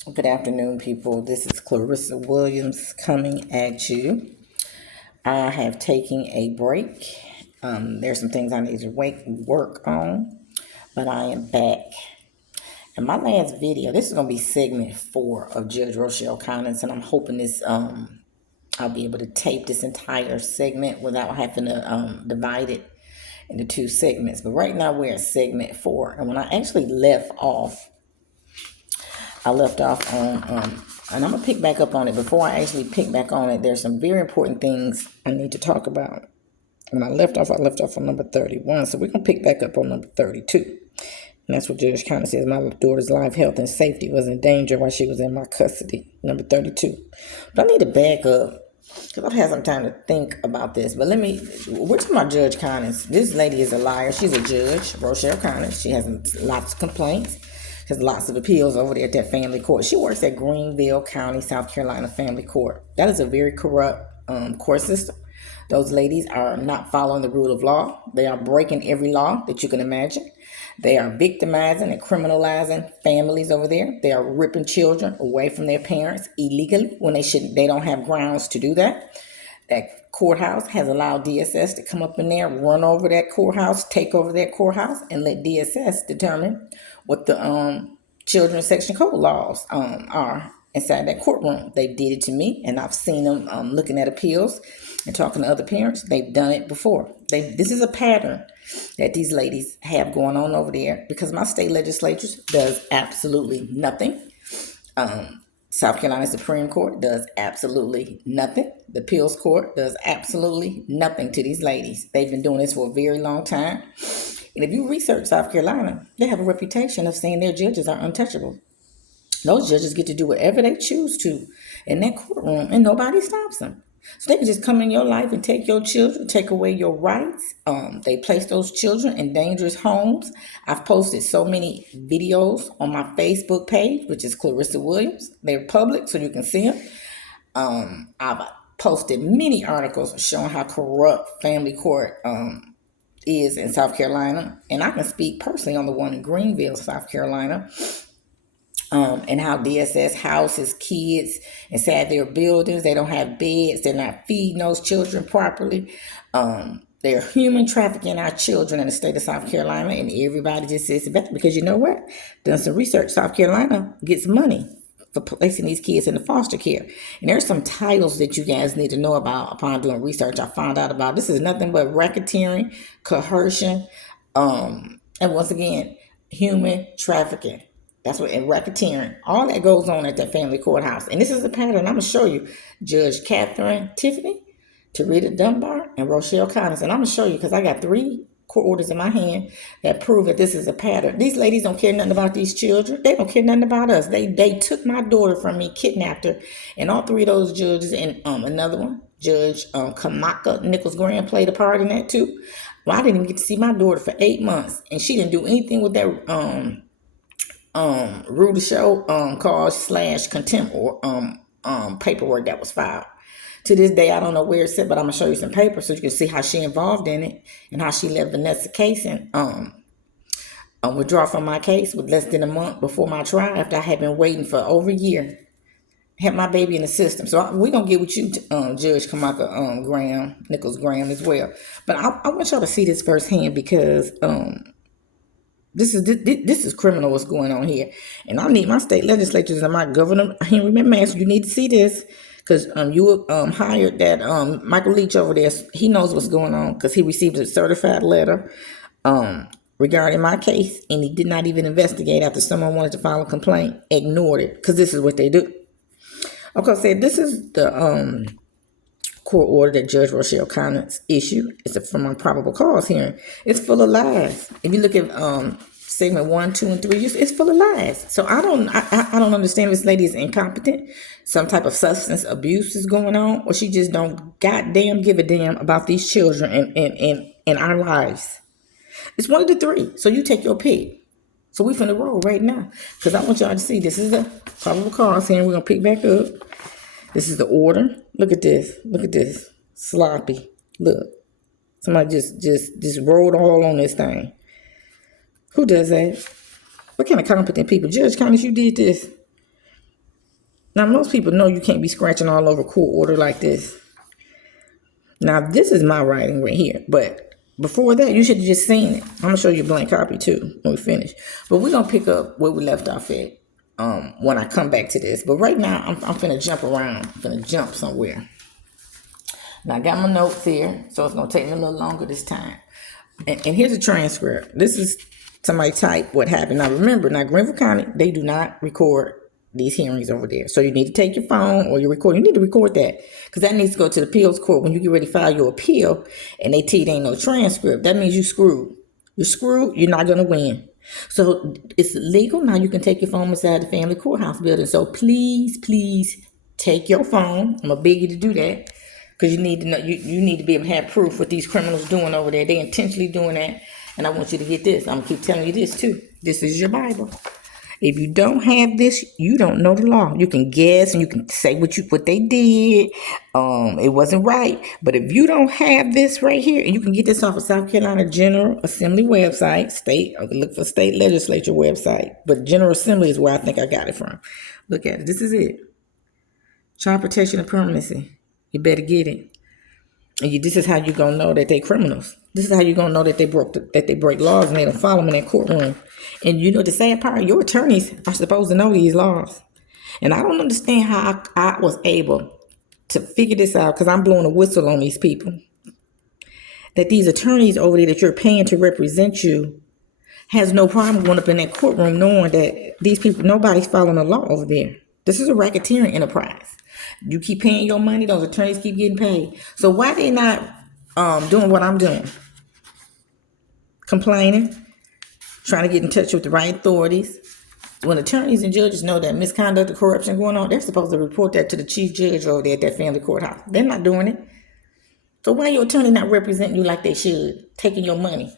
Good afternoon, people. This is Clarissa Williams coming at you. I have taken a break. There's some things I need to work on, but I am back. In my last video, this is going to be segment 4 of Judge Rochelle Conits, and I'm hoping I'll be able to tape this entire segment without having to divide it into 2 segments. But right now we're at segment 4, and when I actually I left off on, and I'm going to pick back up on it. Before I actually pick back on it, there's some very important things I need to talk about. When I left off on number 31. So we're going to pick back up on number 32. And that's what Judge kind of says. My daughter's life, health, and safety was in danger while she was in my custody. Number 32. But I need to back up because I've had some time to think about this. But we're talking about Judge Conits. This lady is a liar. She's a judge, Rochelle Conits. She has lots of complaints. Has lots of appeals over there at that family court. She works at Greenville County, South Carolina Family Court. That is a very corrupt court system. Those ladies are not following the rule of law. They are breaking every law that you can imagine. They are victimizing and criminalizing families over there. They are ripping children away from their parents illegally when they don't have grounds to do that. That courthouse has allowed DSS to come up in there, run over that courthouse, take over that courthouse, and let DSS determine what the children's section code laws are inside that courtroom. They did it to me, and I've seen them looking at appeals and talking to other parents. They've done it before. This is a pattern that these ladies have going on over there because my state legislatures does absolutely nothing. South Carolina Supreme Court does absolutely nothing. The appeals court does absolutely nothing to these ladies. They've been doing this for a very long time. And if you research South Carolina, they have a reputation of saying their judges are untouchable. Those judges get to do whatever they choose to in that courtroom, and nobody stops them. So they can just come in your life and take your children, take away your rights. They place those children in dangerous homes. I've posted so many videos on my Facebook page, which is Clarissa Williams. They're public, so you can see them. I've posted many articles showing how corrupt family court is in South Carolina. And I can speak personally on the one in Greenville, South Carolina. And how DSS houses kids inside their buildings. They don't have beds. They're not feeding those children properly. They're human trafficking our children in the state of South Carolina, and everybody just says it's bad because you know what? Done some research. South Carolina gets money for placing these kids into foster care. And there's some titles that you guys need to know about upon doing research. I found out about this is nothing but racketeering, coercion, and once again, human trafficking. That's what, and racketeering. All that goes on at that family courthouse. And this is a pattern. I'm going to show you Judge Catherine Tiffany, Tarita Dunbar, and Rochelle Conits. And I'm going to show you because I got 3 court orders in my hand that prove that this is a pattern. These ladies don't care nothing about these children. They don't care nothing about us. They took my daughter from me, kidnapped her. And all 3 of those judges, and another one, Judge Kamaka Nichols Graham, played a part in that too. Well, I didn't even get to see my daughter for 8 months. And she didn't do anything with that rule to show cause / contempt or paperwork that was filed. To this day, I don't know where it's at, but I'm gonna show you some papers so you can see how she involved in it and how she let Vanessa case and withdraw from my case with less than a month before my trial after I had been waiting for over a year. Had my baby in the system. So we're gonna get with you, Judge Kamaka Nichols Graham as well. But I want y'all to see this firsthand because this is criminal what's going on here. And I need my state legislatures and my governor, Henry McMaster, you need to see this because you hired that Michael Leach over there. He knows what's going on because he received a certified letter regarding my case, and he did not even investigate after someone wanted to file a complaint, ignored it because this is what they do. Okay, so this is the court order that Judge Rochelle Conits issued. It's from a probable cause hearing. It's full of lies. If you look at segment 1, 2, and 3, it's full of lies. So I don't understand if this lady is incompetent, some type of substance abuse is going on, or she just don't goddamn give a damn about these children and our lives. It's one of the 3. So you take your pick. So we finna roll right now because I want y'all to see this is a probable cause hearing. We're gonna pick back up. This is the order. Look at this. Look at this. Sloppy. Look. Somebody just rolled all on this thing. Who does that? What kind of competent people? Judge Conits, you did this. Now, most people know you can't be scratching all over court order like this. Now, this is my writing right here, but before that, you should have just seen it. I'm gonna show you a blank copy too when we finish. But we're gonna pick up where we left off at when I come back to this. But right now, I'm finna jump around. I'm finna jump somewhere. Now, I got my notes here, so it's gonna take me a little longer this time. And here's a transcript. This is somebody type what happened. Now, remember, Greenville County, they do not record these hearings over there. So you need to take your phone or your recorder. You need to record that because that needs to go to the appeals court when you get ready to file your appeal and they tell you there ain't no transcript. That means you screwed. You're screwed. You're not going to win. So it's legal. Now you can take your phone inside the family courthouse building. So please, please take your phone. I'm going to beg you to do that because you need to know, you need to be able to have proof what these criminals doing over there. They intentionally doing that. And I want you to get this. I'm going to keep telling you this too. This is your Bible. If you don't have this, you don't know the law. You can guess and you can say what they did. It wasn't right. But if you don't have this right here, and you can get this off of South Carolina General Assembly website, look for state legislature website. But General Assembly is where I think I got it from. Look at it. This is it. Child protection and permanency. You better get it. And this is how you're gonna know that they criminals. This is how you're gonna know that they break laws and they don't follow them in that courtroom. And you know the sad part, your attorneys are supposed to know these laws. And I don't understand how I was able to figure this out because I'm blowing a whistle on these people. That these attorneys over there that you're paying to represent you has no problem going up in that courtroom knowing that these people, nobody's following the law over there. This is a racketeering enterprise. You keep paying your money, those attorneys keep getting paid. So why they not doing what I'm doing? Complaining, trying to get in touch with the right authorities. When attorneys and judges know that misconduct or corruption going on, they're supposed to report that to the chief judge over there at that family courthouse. They're not doing it. So why your attorney not representing you like they should, taking your money?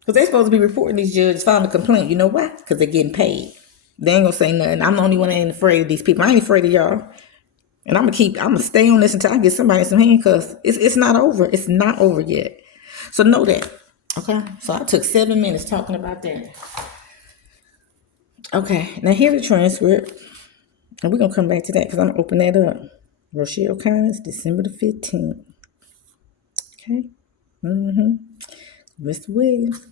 Because they're supposed to be reporting these judges filing a complaint. You know why? Because they're getting paid. They ain't gonna say nothing. I'm the only one that ain't afraid of these people. I ain't afraid of y'all. And I'm gonna stay on this until I get somebody in some handcuffs. It's not over. It's not over yet. So know that. Okay. So I took 7 minutes talking about that. Okay. Now here's the transcript. And we're gonna come back to that because I'm gonna open that up. Rochelle Conits, December the 15th. Okay. Mr. Williams.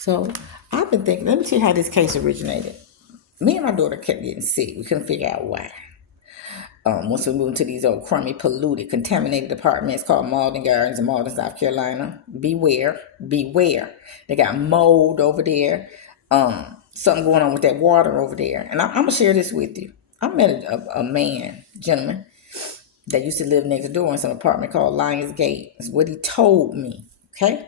So I've been thinking, let me tell you how this case originated. Me and my daughter kept getting sick. We couldn't figure out why. Once we moved into these old crummy, polluted, contaminated apartments called Malden Gardens in Malden, South Carolina. Beware. They got mold over there. Something going on with that water over there. And I'm going to share this with you. I met a gentleman, that used to live next door in some apartment called Lions Gate. That's what he told me. Okay?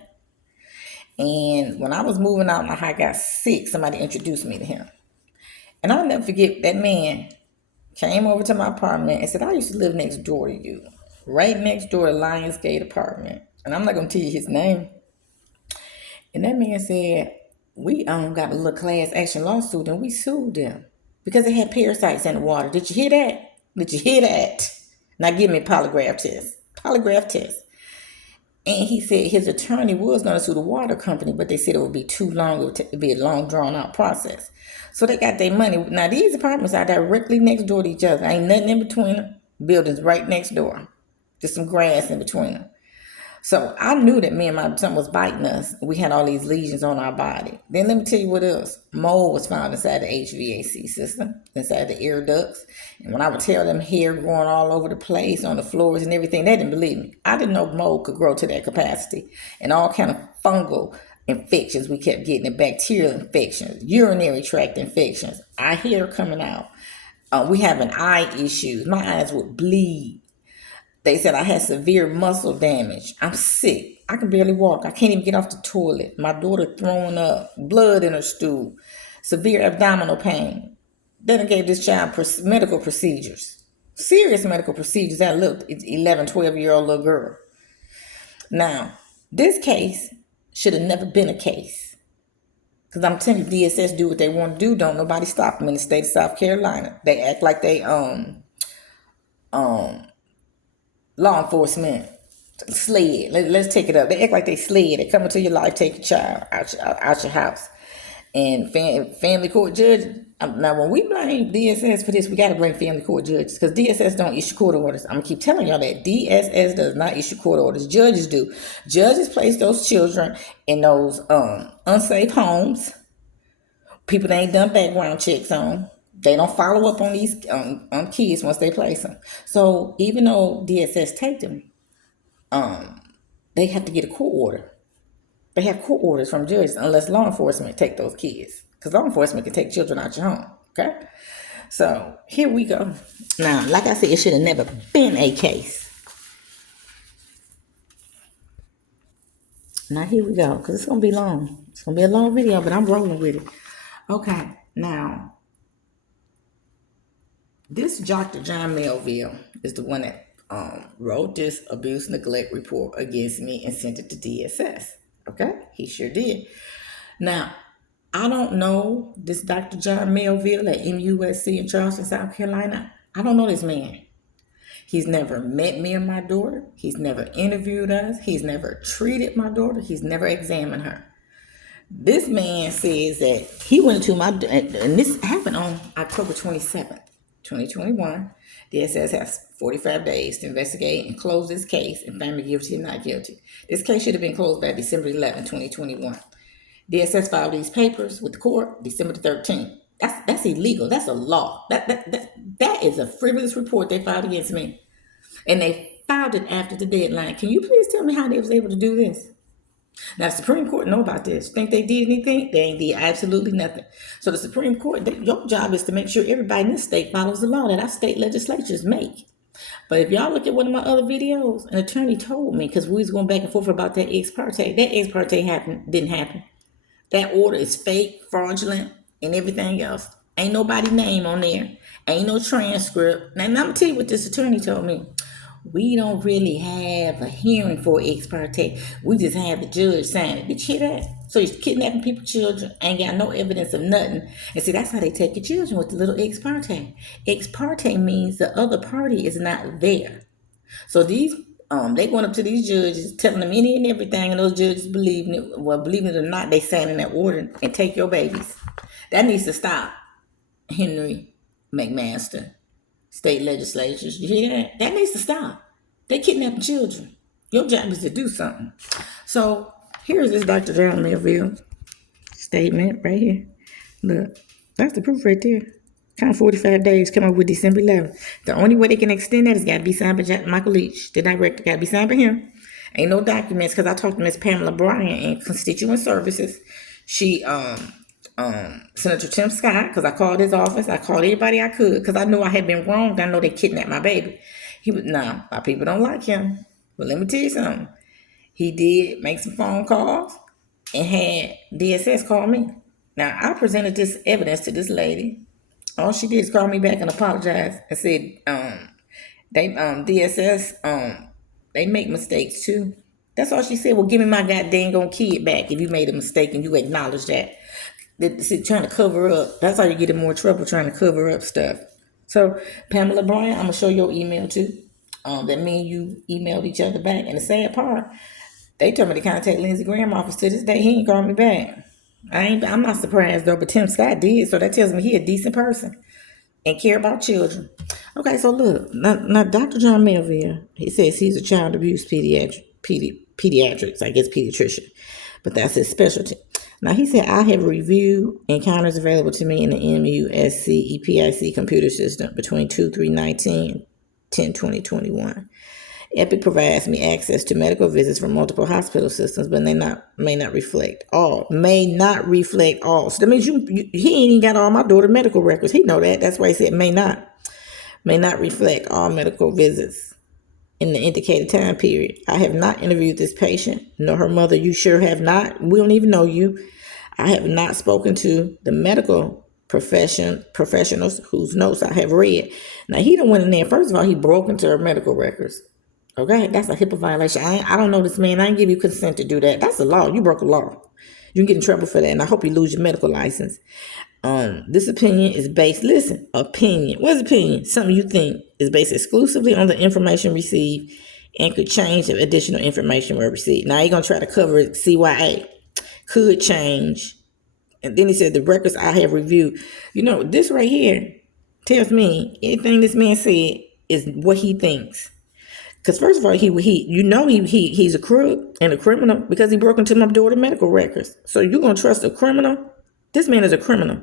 And when I was moving out and I got sick, somebody introduced me to him. And I'll never forget, that man came over to my apartment and said, I used to live next door to you. Right next door to Lionsgate apartment. And I'm not going to tell you his name. And that man said, we got a little class action lawsuit and we sued them because they had parasites in the water. Did you hear that? Now give me a polygraph test. And he said his attorney was going to sue the water company, but they said it would be too long. It would be a long, drawn-out process. So they got their money. Now, these apartments are directly next door to each other. Ain't nothing in between them. Buildings right next door. Just some grass in between them. So I knew that me and my son was biting us. We had all these lesions on our body. Then let me tell you what else. Mold was found inside the HVAC system, inside the air ducts. And when I would tell them hair growing all over the place, on the floors and everything, they didn't believe me. I didn't know mold could grow to that capacity. And all kind of fungal infections we kept getting, and bacterial infections, urinary tract infections, eye hair coming out. We having eye issues. My eyes would bleed. They said I had severe muscle damage. I'm sick. I can barely walk. I can't even get off the toilet. My daughter throwing up, blood in her stool, severe abdominal pain. Then I gave this child medical procedures, serious medical procedures. That little 11, 12-year-old little girl. Now, this case should have never been a case. Because I'm telling you, DSS do what they want to do. Don't nobody stop them in the state of South Carolina. They act like they law enforcement sled. Let's take it up. They act like they sled. They come into your life, take your child out your house. And family court judge, Now, when we blame DSS for this, we got to blame family court judges because DSS don't issue court orders. I'm going to keep telling y'all that. DSS does not issue court orders. Judges do. Judges place those children in those unsafe homes. People they ain't done background checks on. They don't follow up on these kids once they place them. So even though DSS take them, they have to get a court order. They have court orders from judges unless law enforcement take those kids. Because law enforcement can take children out your home. Okay? So here we go. Now, like I said, it should have never been a case. Now here we go. Because it's going to be long. It's going to be a long video, but I'm rolling with it. Okay. Now, this Dr. John Melville is the one that wrote this abuse neglect report against me and sent it to DSS. Okay, he sure did. Now, I don't know this Dr. John Melville at MUSC in Charleston, South Carolina. I don't know this man. He's never met me and my daughter. He's never interviewed us. He's never treated my daughter. He's never examined her. This man says that he went to my, and this happened on October 27th, 2021. DSS has 45 days to investigate and close this case and find me guilty or not guilty. This case should have been closed by December 11, 2021. DSS filed these papers with the court December 13th. That's illegal. That's a law. That is a frivolous report they filed against me. And they filed it after the deadline. Can you please tell me how they was able to do this? Now, the Supreme Court know about this. Think they did anything? They ain't did absolutely nothing. So the Supreme Court, your job is to make sure everybody in this state follows the law that our state legislatures make. But if y'all look at one of my other videos, an attorney told me, because we was going back and forth about that ex parte, didn't happen. That order is fake, fraudulent, and everything else. Ain't nobody name on there. Ain't no transcript. Now, I'm going to tell you what this attorney told me. We don't really have a hearing for ex parte. We just have the judge sign it. Did you hear that? So he's kidnapping people's children, ain't got no evidence of nothing. And see, that's how they take your children with the little ex parte. Ex parte means the other party is not there. So these, they went up to these judges, telling them any and everything, and those judges believing it. Well, believing it or not, they signing that order and take your babies. That needs to stop. Henry McMaster. State legislatures, you hear that? That needs to stop. They kidnapping children. Your job is to do something. So here's this Dr. John Melville statement right here. Look, that's the proof right there. Count 45 days, come up with December 11th. The only way they can extend that is got to be signed by Michael Leach, the director. Got to be signed by him. Ain't no documents, because I talked to Miss Pamela Bryan in Constituent Services. She Senator Tim Scott, because I called his office. I called everybody I could because I knew I had been wronged. I know they kidnapped my baby. He was, now, my people don't like him. But let me tell you something. He did make some phone calls and had DSS call me. Now, I presented this evidence to this lady. All she did is call me back and apologize and said, DSS, they make mistakes too. That's all she said. Well, give me my goddamn kid back if you made a mistake and you acknowledge that. Trying to cover up. That's how you get in more trouble, trying to cover up stuff. So, Pamela Bryan, I'm going to show your email too. That me and you emailed each other back. And the sad part, they told me to contact Lindsey Graham's office. To this day, he ain't called me back. I'm not surprised though, but Tim Scott did. So that tells me he a decent person and care about children. Okay, so look, now Dr. John Melville, he says he's a child abuse pediatrics, I guess pediatrician, but that's his specialty. Now, he said, I have reviewed encounters available to me in the MUSC EPIC computer system between 2/3/19 and 10/20/21. Epic provides me access to medical visits from multiple hospital systems, but may not reflect all. May not reflect all. So that means he ain't even got all my daughter's medical records. He know that. That's why he said may not reflect all medical visits in the indicated time period. I have not interviewed this patient, nor her mother. You sure have not. We don't even know you. I have not spoken to the medical professionals whose notes I have read. Now, he done went in there. First of all, he broke into her medical records. Okay, that's a HIPAA violation. I don't know this man. I ain't give you consent to do that. That's the law. You broke the law. You can get in trouble for that, and I hope you lose your medical license. This opinion is based, listen, opinion. What's opinion? Something you think is based exclusively on the information received and could change if additional information were received. Now, you're going to try to cover it CYA. Could change And then he said, the records I have reviewed. This right here tells me anything this man said is what he thinks. Because first of all, he's a crook and a criminal because he broke into my daughter's medical records. So you're gonna trust a criminal? This man is a criminal.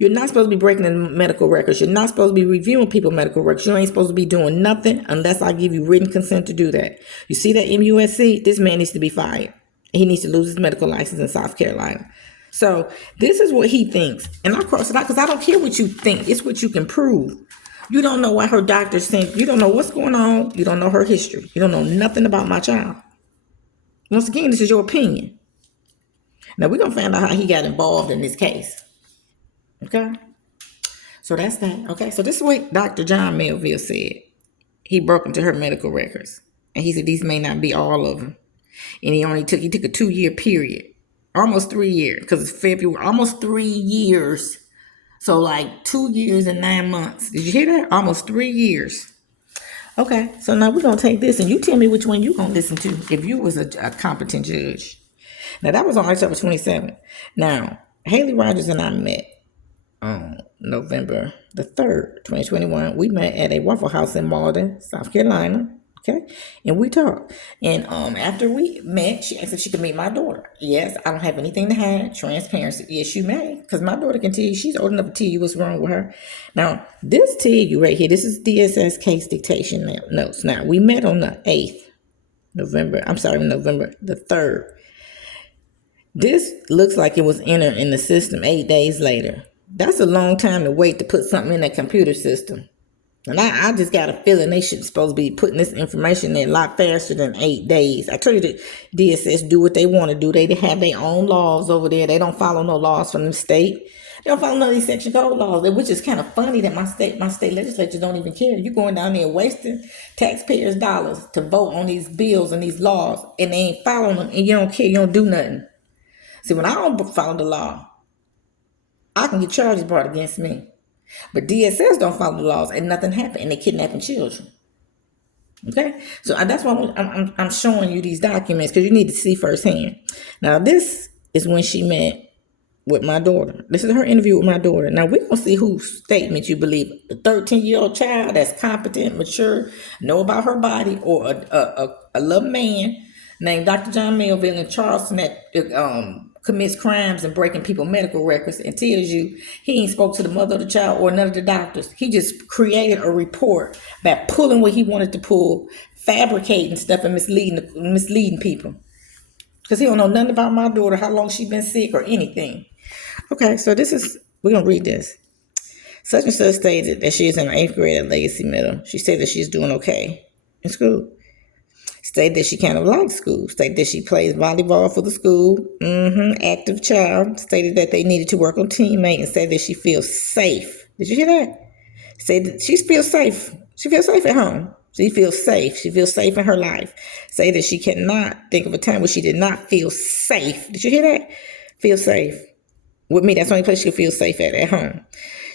You're not supposed to be breaking in medical records. You're not supposed to be reviewing people's medical records. You ain't supposed to be doing nothing unless I give you written consent to do that. You see that MUSC? This man needs to be fired. He needs to lose his medical license in South Carolina. So this is what he thinks. And I cross it out because I don't care what you think. It's what you can prove. You don't know what her doctors think. You don't know what's going on. You don't know her history. You don't know nothing about my child. Once again, this is your opinion. Now, we're going to find out how he got involved in this case. Okay? So that's that. Okay? So this is what Dr. John Melville said. He broke into her medical records. And he said these may not be all of them. And he took a 2-year period. Almost 3 years. Because it's February. Almost 3 years. So like 2 years and 9 months. Did you hear that? Almost 3 years. Okay, so now we're going to take this and you tell me which one you're going to listen to if you was a competent judge. Now that was on October 27th. Now, Haley Rogers and I met on November the 3rd, 2021. We met at a Waffle House in Malden, South Carolina. Okay, and we talked. And after we met, she asked if she could meet my daughter. Yes, I don't have anything to hide. Transparency. Yes, you may, because my daughter can tell you. She's old enough to tell you what's wrong with her. Now, this tell you right here. This is DSS case dictation notes. Now, we met on the 8th, November the 3rd. This looks like it was entered in the system 8 days later. That's a long time to wait to put something in a computer system. And I just got a feeling they should supposed to be putting this information in a lot faster than 8 days. I told you that DSS do what they want to do. They have their own laws over there. They don't follow no laws from the state. They don't follow none of these section code laws, which is kind of funny that my state legislatures don't even care. You're going down there wasting taxpayers' dollars to vote on these bills and these laws, and they ain't following them, and you don't care. You don't do nothing. See, when I don't follow the law, I can get charges brought against me. But DSS don't follow the laws and nothing happened, and they kidnapping children. Okay, so that's why I'm showing you these documents because you need to see firsthand. Now this is when she met with my daughter. This is her interview with my daughter. Now we're gonna see whose statement you believe: the 13-year-old child that's competent, mature, know about her body, or a little man named Dr. John Melville in Charleston that commits crimes and breaking people's medical records and tells you he ain't spoke to the mother of the child or none of the doctors. He just created a report by pulling what he wanted to pull, fabricating stuff and misleading people. Because he don't know nothing about my daughter, how long she been sick or anything. Okay, so we're going to read this. Such and such stated that she is in the 8th grade at Legacy Middle. She said that she's doing okay in school. Stated that she kind of likes school. Stated that she plays volleyball for the school. Active child. Stated that they needed to work on teammate and said that she feels safe. Did you hear that? Said that she feels safe. She feels safe at home. She feels safe. She feels safe in her life. Say that she cannot think of a time where she did not feel safe. Did you hear that? Feel safe. With me, that's the only place she could feel safe at home.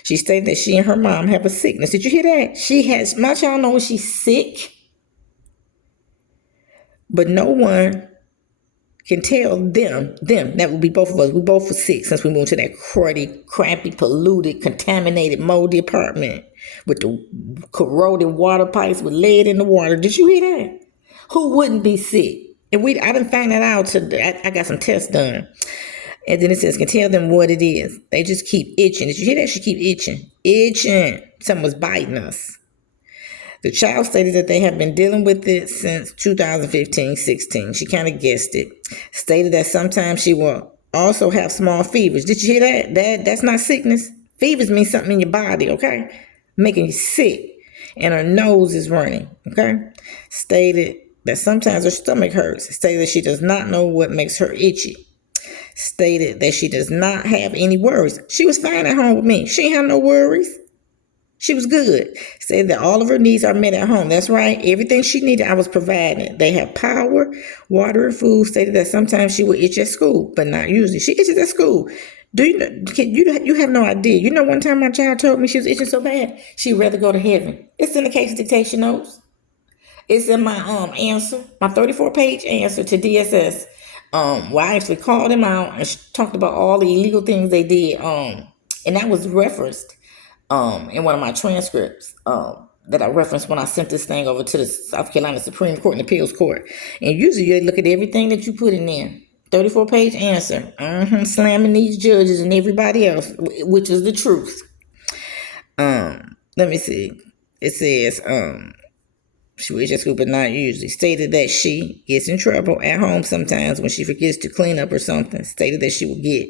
She stated that she and her mom have a sickness. Did you hear that? My child knows she's sick. But no one can tell them, that would be both of us. We both were sick since we moved to that cruddy, crappy, polluted, contaminated, moldy apartment with the corroded water pipes with lead in the water. Did you hear that? Who wouldn't be sick? And I didn't find that out. I got some tests done. And then it says, can tell them what it is. They just keep itching. Did you hear that? She keep itching. Itching. Someone's biting us. The child stated that they have been dealing with it since 2015-16. She kind of guessed it. Stated that sometimes she will also have small fevers. Did you hear that? That's not sickness. Fevers mean something in your body, okay? Making you sick. And her nose is running, okay? Stated that sometimes her stomach hurts. Stated that she does not know what makes her itchy. Stated that she does not have any worries. She was fine at home with me. She ain't have no worries. She was good. Said that all of her needs are met at home. That's right. Everything she needed, I was providing. They have power, water, and food. Stated that sometimes she would itch at school, but not usually. She itches at school. Do you know? You have no idea. You know, one time my child told me she was itching so bad, she'd rather go to heaven. It's in the case dictation notes. It's in my answer, my 34-page answer to DSS. Well, I actually called him out and talked about all the illegal things they did. And that was referenced in one of my transcripts that I referenced when I sent this thing over to the South Carolina Supreme Court and Appeals Court. And usually they look at everything that you put in there. 34-page answer. Slamming these judges and everybody else, which is the truth. Let me see. It says, she was just but not usually. Stated that she gets in trouble at home sometimes when she forgets to clean up or something. Stated that she will get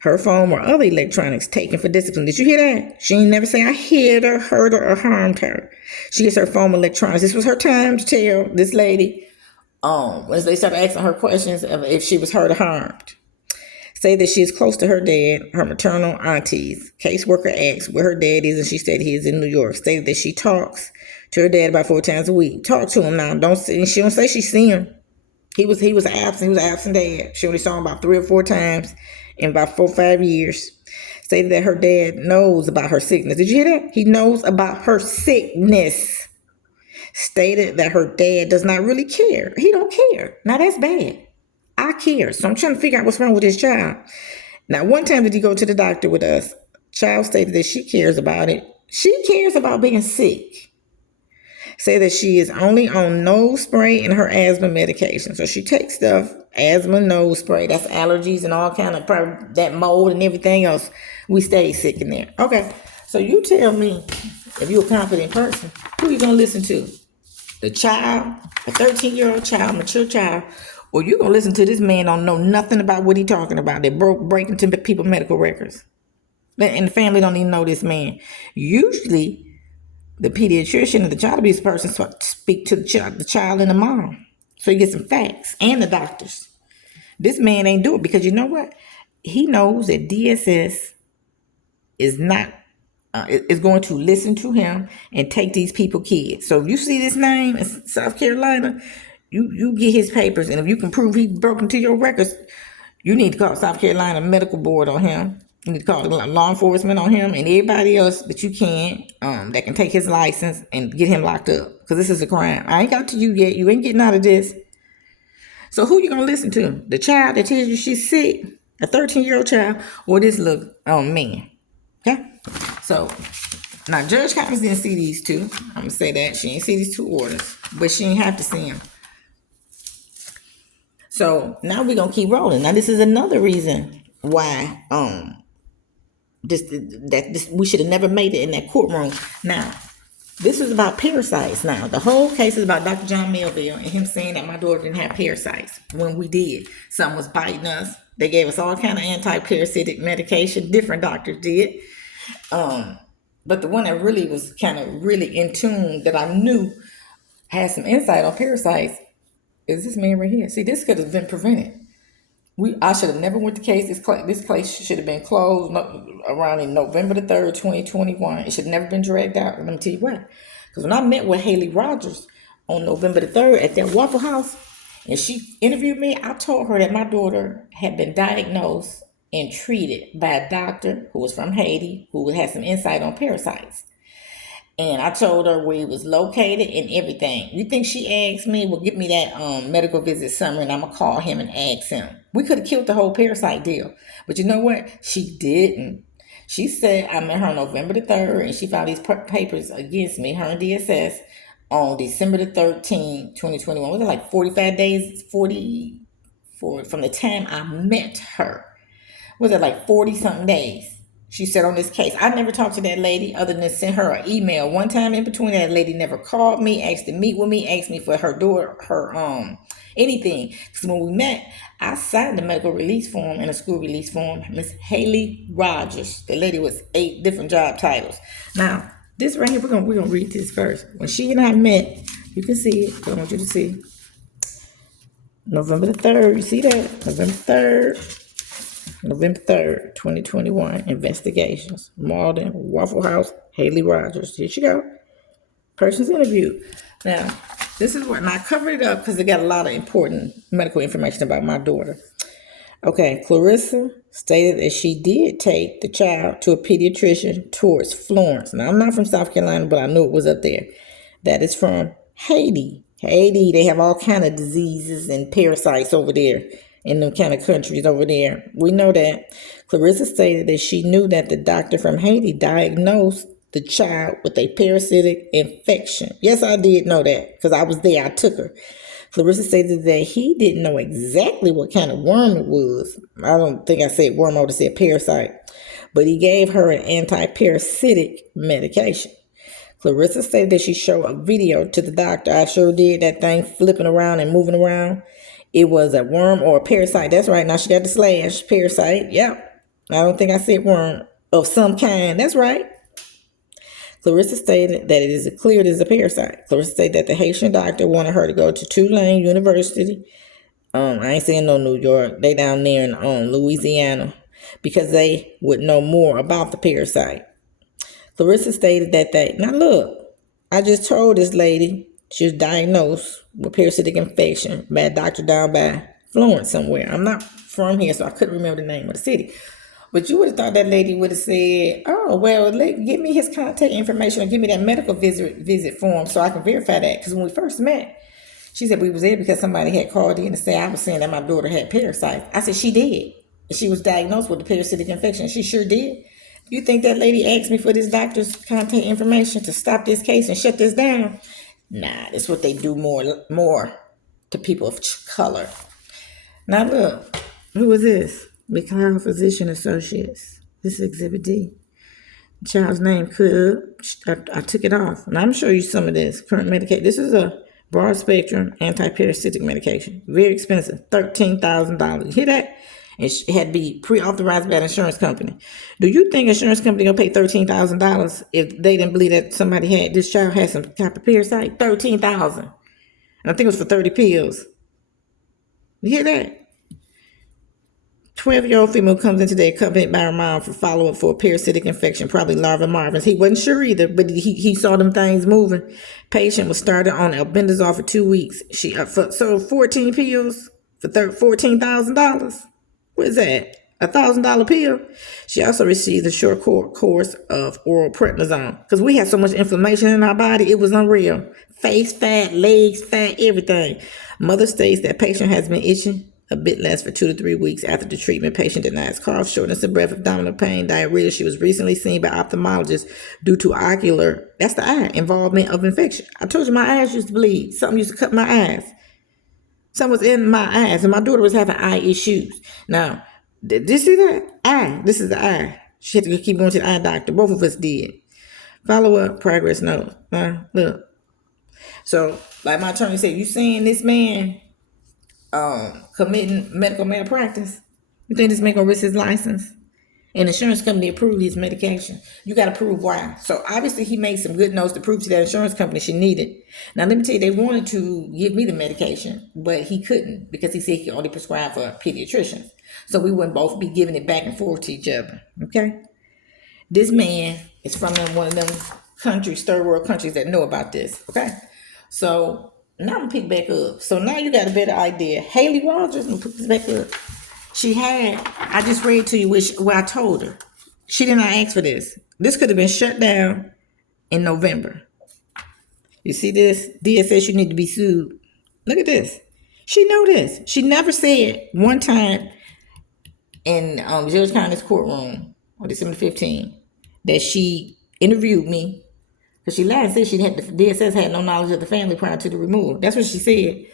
her phone or other electronics taken for discipline. Did you hear that? She ain't never say I hit her, hurt her, or harmed her. She gets her phone electronics. This was her time to tell this lady, when they started asking her questions of if she was hurt or harmed. Say that she is close to her dad, her maternal aunties. Caseworker asked where her dad is, and she said he is in New York. Stated that she talks to her dad about 4 times a week. Talk to him now. She don't say she see him. He was absent. He was an absent dad. She only saw him about 3 or 4 times in about 4 or 5 years. Stated that her dad knows about her sickness. Did you hear that? He knows about her sickness. Stated that her dad does not really care. He don't care. Now that's bad. I care. So I'm trying to figure out what's wrong with this child. Now, one time did he go to the doctor with us? Child stated that she cares about it. She cares about being sick. Say that she is only on nose spray and her asthma medication. So she takes stuff, asthma, nose spray. That's allergies and all kind of that mold and everything else. We stay sick in there. Okay. So you tell me, if you're a confident person, who you going to listen to? The child, a 13-year-old child, mature child, or you going to listen to this man don't know nothing about what he talking about. They break into people's medical records. And the family don't even know this man. Usually, the pediatrician or the child abuse person speak to the child and the mom. So you get some facts, and the doctors. This man ain't do it because you know what? He knows that DSS is not is going to listen to him and take these people kids. So if you see this name in South Carolina, you get his papers, and if you can prove he broke into your records, you need to call South Carolina Medical Board on him. You need to call law enforcement on him and everybody else that you can that can take his license and get him locked up, because this is a crime. I ain't got to you yet. You ain't getting out of this. So who you gonna listen to? The child that tells you she's sick, a 13-year-old child, or this little man? Okay. So now Judge Conits didn't see these two. I'm gonna say that she ain't see these 2 orders, but she ain't have to see them. So now we're gonna keep rolling. Now this is another reason why we should have never made it in that courtroom. Now, this is about parasites. Now, the whole case is about Dr. John Melville and him saying that my daughter didn't have parasites when we did. Something was biting us. They gave us all kind of anti-parasitic medication. Different doctors did. But the one that really was kind of really in tune that I knew had some insight on parasites is this man right here. See, this could have been prevented. I should have never went to case. This case should have been closed around in November the 3rd, 2021. It should have never been dragged out. Let me tell you why. Because when I met with Haley Rogers on November the 3rd at that Waffle House, and she interviewed me, I told her that my daughter had been diagnosed and treated by a doctor who was from Haiti, who had some insight on parasites. And I told her where he was located and everything. You think she asked me, well, give me that medical visit summary and I'm going to call him and ask him. We could have killed the whole parasite deal. But you know what? She didn't. She said I met her on November the 3rd and she filed these papers against me, her and DSS, on December the 13th, 2021. Was it like 45 days, from the time I met her? Was it like 40-something days? She said on this case. I never talked to that lady other than send her an email. One time in between, that lady never called me, asked to meet with me, asked me for her door, anything. So when we met, I signed the medical release form and a school release form. Miss Haley Rogers. The lady was 8 different job titles. Now, this right here, we're gonna read this first. When she and I met, you can see it. I want you to see. November the 3rd. You see that? November 3rd, 2021, investigations. Malden, Waffle House, Haley Rogers. Here she go. Person's interviewed. Now, this is what, and I covered it up because they got a lot of important medical information about my daughter. Okay, Clarissa stated that she did take the child to a pediatrician towards Florence. Now, I'm not from South Carolina, but I knew it was up there. That is from Haiti. Haiti, they have all kind of diseases and parasites over there. in them kind of countries over there. We know that. Clarissa stated that she knew that the doctor from Haiti diagnosed the child with a parasitic infection. Yes, I did know that because I was there. I took her. Clarissa stated that he didn't know exactly what kind of worm it was. I don't think I said worm, I would have said parasite. But he gave her an anti-parasitic medication. Clarissa stated that she showed a video to the doctor. I sure did. That thing flipping around and moving around. It was a worm or a parasite. That's right. Now she got the slash. Parasite. Yep. I don't think I said worm. Of some kind. That's right. Clarissa stated that it is clear it is a parasite. Clarissa stated that the Haitian doctor wanted her to go to Tulane University. I ain't saying no New York. They down there in Louisiana, because they would know more about the parasite. Clarissa stated that now look, I just told this lady she was diagnosed with parasitic infection by a doctor down by Florence somewhere. I'm not from here, so I couldn't remember the name of the city. But you would have thought that lady would have said, oh, well, give me his contact information or give me that medical visit form so I can verify that. Because when we first met, she said we was there because somebody had called in and said I was saying that my daughter had parasites. I said she did. She was diagnosed with the parasitic infection. She sure did. You think that lady asked me for this doctor's contact information to stop this case and shut this down? Nah, that's what they do more to people of color. Now look, who is this? McLeod Physician Associates. This is Exhibit D. The child's name I took it off. And I'm show you some of this. Current medication. This is a broad spectrum anti-parasitic medication. Very expensive. $13,000. You hear that? It had to be pre-authorized by an insurance company. Do you think insurance company gonna pay $13,000 if they didn't believe that this child had some type of parasite? $13,000. And I think it was for 30 pills. You hear that? 12-year-old female comes in today accompanied by her mom for follow-up for a parasitic infection, probably larva marvins. He wasn't sure either, but he saw them things moving. Patient was started on albendazole for 2 weeks. She so 14 pills for $14,000. What is that? $1,000 pill? She also received a short course of oral prednisone because we had so much inflammation in our body, it was unreal. Face fat, legs fat, everything. Mother states that patient has been itching a bit less for 2 to 3 weeks after the treatment. Patient denies cough, shortness of breath, abdominal pain, diarrhea. She was recently seen by ophthalmologist due to ocular, that's the eye, involvement of infection. I told you my eyes used to bleed. Something used to cut my eyes. Something was in my eyes, and my daughter was having eye issues. Now, did you see that? Eye. This is the eye. She had to keep going to the eye doctor. Both of us did. Follow-up, progress note. Look. So, like my attorney said, you seeing this man committing medical malpractice? You think this man gonna risk his license? And insurance company approved his medication. You got to prove why. So obviously he made some good notes to prove to that insurance company she needed. Now let me tell you, they wanted to give me the medication, but he couldn't because he said he could only prescribe for pediatricians. So we wouldn't both be giving it back and forth to each other. Okay. This man is from one of them countries, third world countries that know about this. Okay. So now I'm gonna pick back up. So now you got a better idea. Haley Rogers, I'm gonna put this back up. I just read to you where I told her. She did not ask for this. This could have been shut down in November. You see this? DSS, you need to be sued. Look at this. She knew this. She never said one time in Judge Conits' courtroom on December 15 that she interviewed me. Because she lied and said the DSS had no knowledge of the family prior to the removal. That's what she said.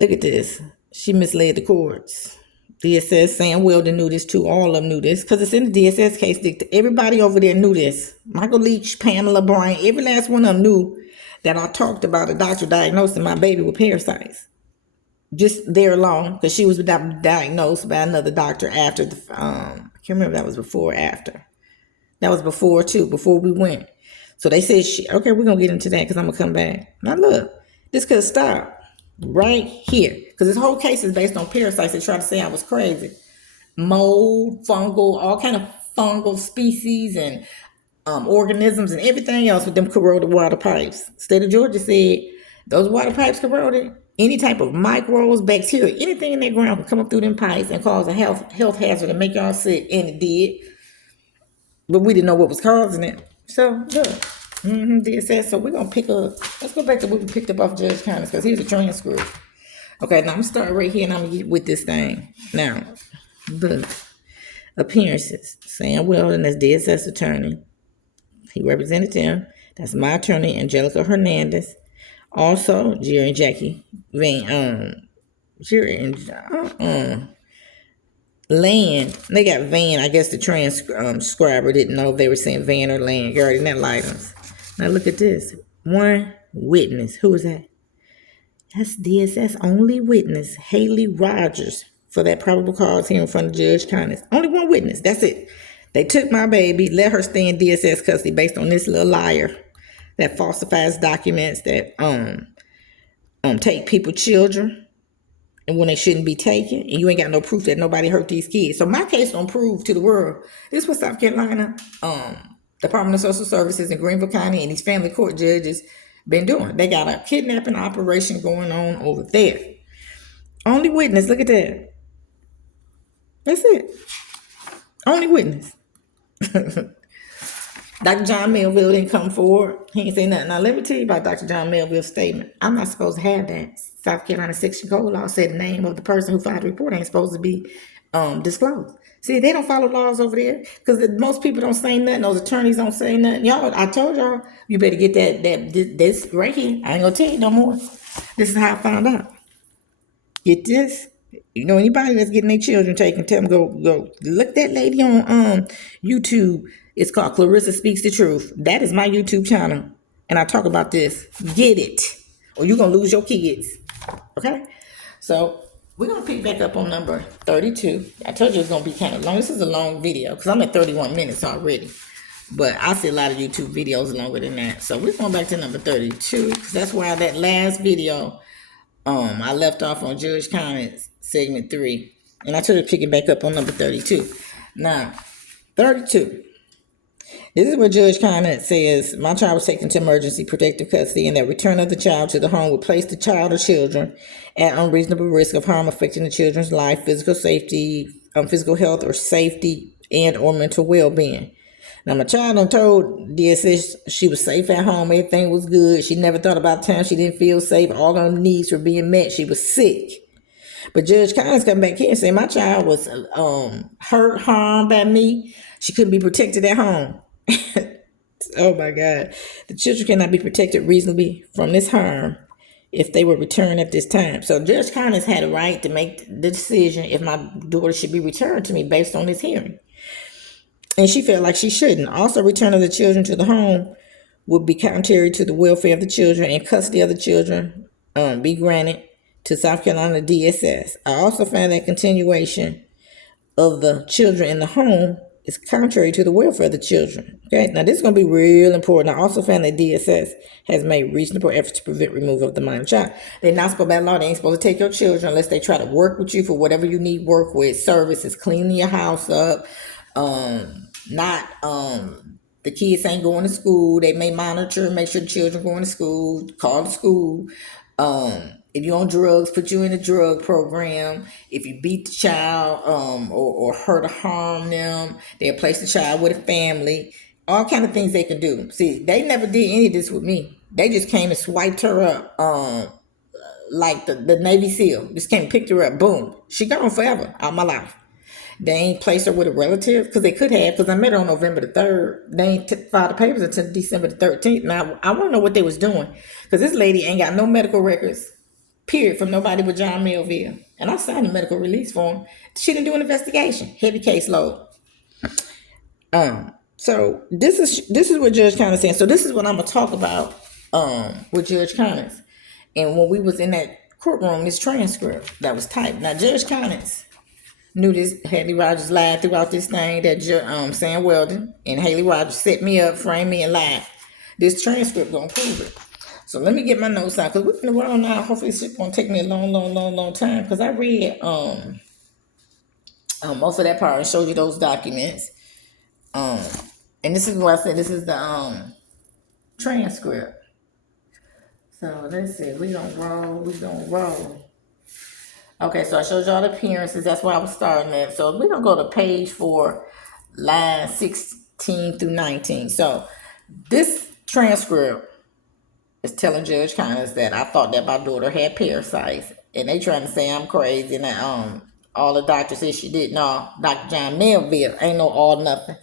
Look at this. She misled the courts. DSS, Sam Weldon knew this too. All of them knew this because it's in the DSS case. Everybody over there knew this. Michael Leach, Pamela Bryan, every last one of them knew that I talked about a doctor diagnosing my baby with parasites. Just there alone, because she was diagnosed by another doctor after I can't remember if that was before or after. That was before too, before we went. So they said, okay, we're going to get into that because I'm going to come back. Now look, this could have stopped right here. Because this whole case is based on parasites. They try to say I was crazy. Mold, fungal, all kind of fungal species and organisms and everything else with them corroded water pipes. State of Georgia said those water pipes corroded. Any type of microbes, bacteria, anything in that ground can come up through them pipes and cause a health hazard and make y'all sick. And it did. But we didn't know what was causing it. So, look. DSS. So we're going to pick up. Let's go back to what we picked up off Judge Conits because here's a transcript. Okay, now I'm starting right here and I'm gonna get with this thing. Now, the appearances. Sam Weldon as DSS attorney. He represented them. That's my attorney, Angelica Hernandez. Also, Jerry and Jackie Jerry and Land. They got Van. I guess the transcriber didn't know if they were saying Van or Land. Girl, didn't that light us? Now look at this. One witness. Who is that? That's DSS only witness, Haley Rogers, for that probable cause here in front of Judge Conits. Only one witness. That's it. They took my baby, let her stay in DSS custody based on this little liar that falsifies documents that take people children and when they shouldn't be taken, and you ain't got no proof that nobody hurt these kids. So my case don't prove to the world. This was South Carolina Department of Social Services in Greenville County and these family court judges been doing. They got a kidnapping operation going on over there. Only witness, look at that. That's it. Only witness. Dr. John Melville didn't come forward. He ain't say nothing. Now let me tell you about Dr. John Melville's statement. I'm not supposed to have that. South Carolina Section Code law said the name of the person who filed the report ain't supposed to be disclosed. See, they don't follow laws over there because most people don't say nothing. Those attorneys don't say nothing. Y'all, I told y'all, you better get this right here. I ain't gonna tell you no more. This is how I found out. Get this. You know anybody that's getting their children taken, tell them go look that lady on YouTube. It's called Clarissa Speaks the Truth. That is my YouTube channel. And I talk about this. Get it. Or you're gonna lose your kids. Okay? So we're gonna pick back up on number 32. I told you it's gonna be kind of long. This is a long video because I'm at 31 minutes already. But I see a lot of YouTube videos longer than that. So we're going back to number 32 because that's why that last video I left off on Judge Conits segment 3. And I told you to pick it back up on number 32. Now, 32. This is what Judge Conits says. My child was taken to emergency protective custody and that return of the child to the home would place the child or children at unreasonable risk of harm affecting the children's life, physical safety, physical health or safety and or mental well-being. Now, my child done told DSS she was safe at home. Everything was good. She never thought about time she didn't feel safe. All her needs were being met. She was sick. But Judge Conits come back here and say my child was hurt, harmed by me. She couldn't be protected at home. Oh, my God. The children cannot be protected reasonably from this harm if they were returned at this time. So Judge Conits had a right to make the decision if my daughter should be returned to me based on this hearing. And she felt like she shouldn't. Also, return of the children to the home would be contrary to the welfare of the children, and custody of the children be granted to South Carolina DSS. I also found that continuation of the children in the home is contrary to the welfare of the children. Okay, now this is going to be real important. I also found that DSS has made reasonable efforts to prevent removal of the minor child. They're not supposed, by law, they ain't supposed to take your children unless they try to work with you for whatever you need work with, services, cleaning your house up, the kids ain't going to school. They may monitor, make sure the children going to school, call the school. If you're on drugs, put you in a drug program. If you beat the child or hurt or harm them, they'll place the child with a family. All kind of things they can do. See, they never did any of this with me. They just came and swiped her up like the Navy SEAL. Just came and picked her up. Boom. She gone forever out of my life. They ain't placed her with a relative because they could have, because I met her on November the 3rd. They ain't filed the papers until December the 13th. Now, I want to know what they was doing because this lady ain't got no medical records, period, from nobody but John Melville. And I signed a medical release form. She didn't do an investigation. Heavy caseload. So this is what Judge Conits saying. So this is what I'm going to talk about with Judge Conits. And when we was in that courtroom, this transcript that was typed. Now, Judge Conits knew this. Haley Rogers lied throughout this thing that Sam Weldon and Haley Rogers set me up, framed me, and lied. This transcript gonna prove it. So let me get my notes out because we're in the world now. Hopefully it's gonna take me a long time because I read most of that part and showed you those documents. And this is what I said. This is the transcript. So let's see. We gonna roll. Okay, so I showed y'all the appearances. That's where I was starting at. So we're going to go to page 4, line 16 through 19. So this transcript is telling Judge Conits that I thought that my daughter had parasites And they trying to say I'm crazy, and that, all the doctors said she did. No, Dr. John Melville ain't no all nothing.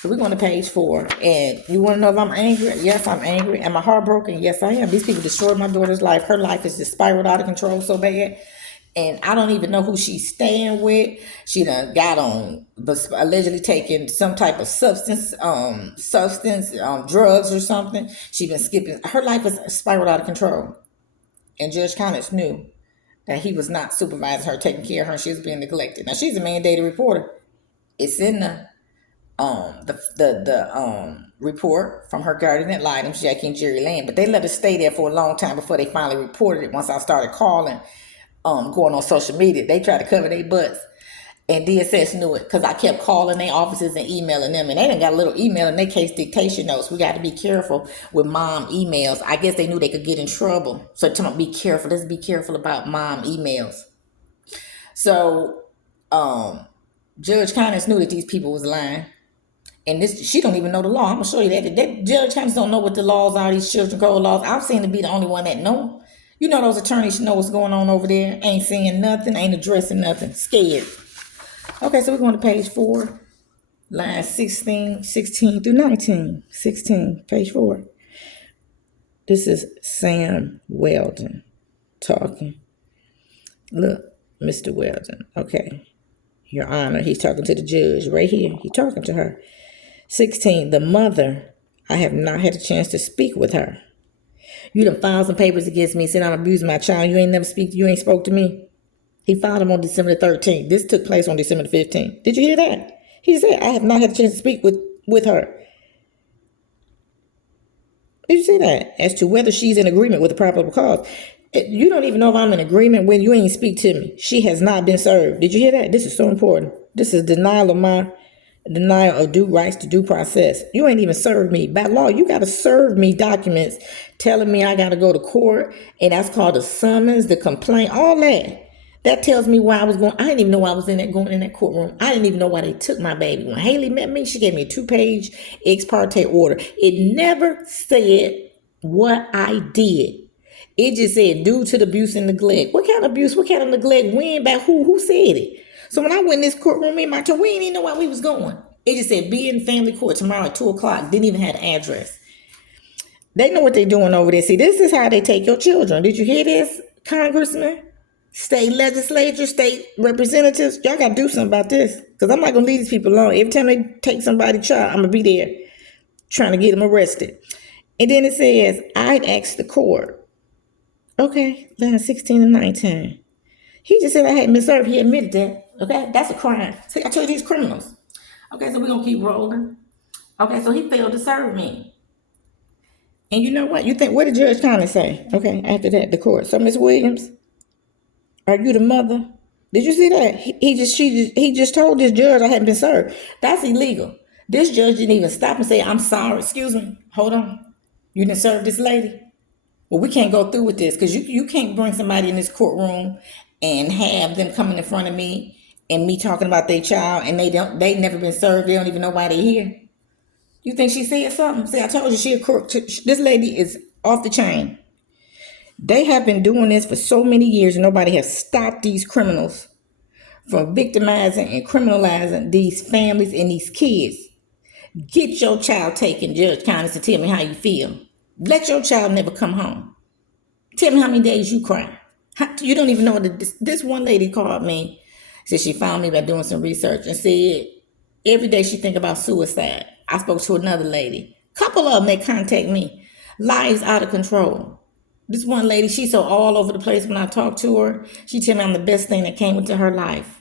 So we're going to page 4. And you want to know if I'm angry? Yes, I'm angry. Am I heartbroken? Yes, I am. These people destroyed my daughter's life. Her life is just spiraled out of control so bad. And I don't even know who she's staying with. She done got on, allegedly taking some type of substance, drugs or something. She been skipping. Her life is spiraled out of control. And Judge Conits knew that he was not supervising her, taking care of her, and she was being neglected. Now she's a mandated reporter. It's in the report from her guardian ad litem, Jackie and Jerry Land, but they let her stay there for a long time before they finally reported it. Once I started calling, going on social media, they tried to cover their butts. And DSS knew it because I kept calling their offices and emailing them. And they done got a little email in their case dictation notes. We got to be careful with mom emails. I guess they knew they could get in trouble. So tell them, be careful. Let's be careful about mom emails. So Judge Conits knew that these people was lying. And this, she don't even know the law. I'm going to show you that Judge Conits don't know what the laws are, these children code laws. I've seen to be the only one that know. You know those attorneys know what's going on over there. Ain't seeing nothing, ain't addressing nothing. Scared. Okay, so we're going to page 4, lines 16 through 19. 16, page 4. This is Sam Weldon talking. Look, Mr. Weldon. Okay. Your Honor, he's talking to the judge right here. He's talking to her. 16, the mother, I have not had a chance to speak with her. You done filed some papers against me, said I'm abusing my child. You ain't spoke to me. He filed them on December the 13th. This took place on December the 15th. Did you hear that? He said, I have not had a chance to speak with her. Did you see that? As to whether she's in agreement with the probable cause. You don't even know if I'm in agreement with you. Ain't speak to me. She has not been served. Did you hear that? This is so important. This is denial of due rights to due process. You ain't even served me. By law, you got to serve me documents telling me I got to go to court, and that's called a summons, the complaint, all that. That tells me why I was going. I didn't even know I was going in that courtroom. I didn't even know why they took my baby. When Haley met me, she gave me a 2-page ex parte order. It never said what I did. It just said due to the abuse and neglect. What kind of abuse? What kind of neglect? When? By who? Who said it? So when I went in this courtroom, me and my attorney, we didn't even know where we was going. It just said be in family court tomorrow at 2:00. Didn't even have an address. They know what they're doing over there. See, this is how they take your children. Did you hear this, Congressman? State legislators, state representatives, y'all got to do something about this. Because I'm not going to leave these people alone. Every time they take somebody's child, I'm going to be there trying to get them arrested. And then it says, I'd ask the court. Okay, line 16 and 19. He just said I hadn't been served. He admitted that. Okay, that's a crime. See, I told you these criminals. Okay, so we're going to keep rolling. Okay, so he failed to serve me. And you know what? You think, what did Judge Conits say? Okay, after that, the court. So, Ms. Williams, are you the mother? Did you see that? He just told this judge I hadn't been served. That's illegal. This judge didn't even stop and say, I'm sorry, excuse me, hold on. You didn't serve this lady? Well, we can't go through with this because you can't bring somebody in this courtroom and have them coming in front of me and me talking about their child and they never been served. They don't even know why they're here. You think she said something? See, I told you she a crook. This lady is off the chain. They have been doing this for so many years and nobody has stopped these criminals from victimizing and criminalizing these families and these kids. Get your child taken, Judge Conits, and tell me how you feel. Let your child never come home. Tell me how many days you cry. You don't even know what this one lady called me. Said she found me by doing some research and said every day she think about suicide. I spoke to another lady. Couple of them, they contact me. Lives out of control. This one lady, she's so all over the place when I talk to her. She tell me I'm the best thing that came into her life.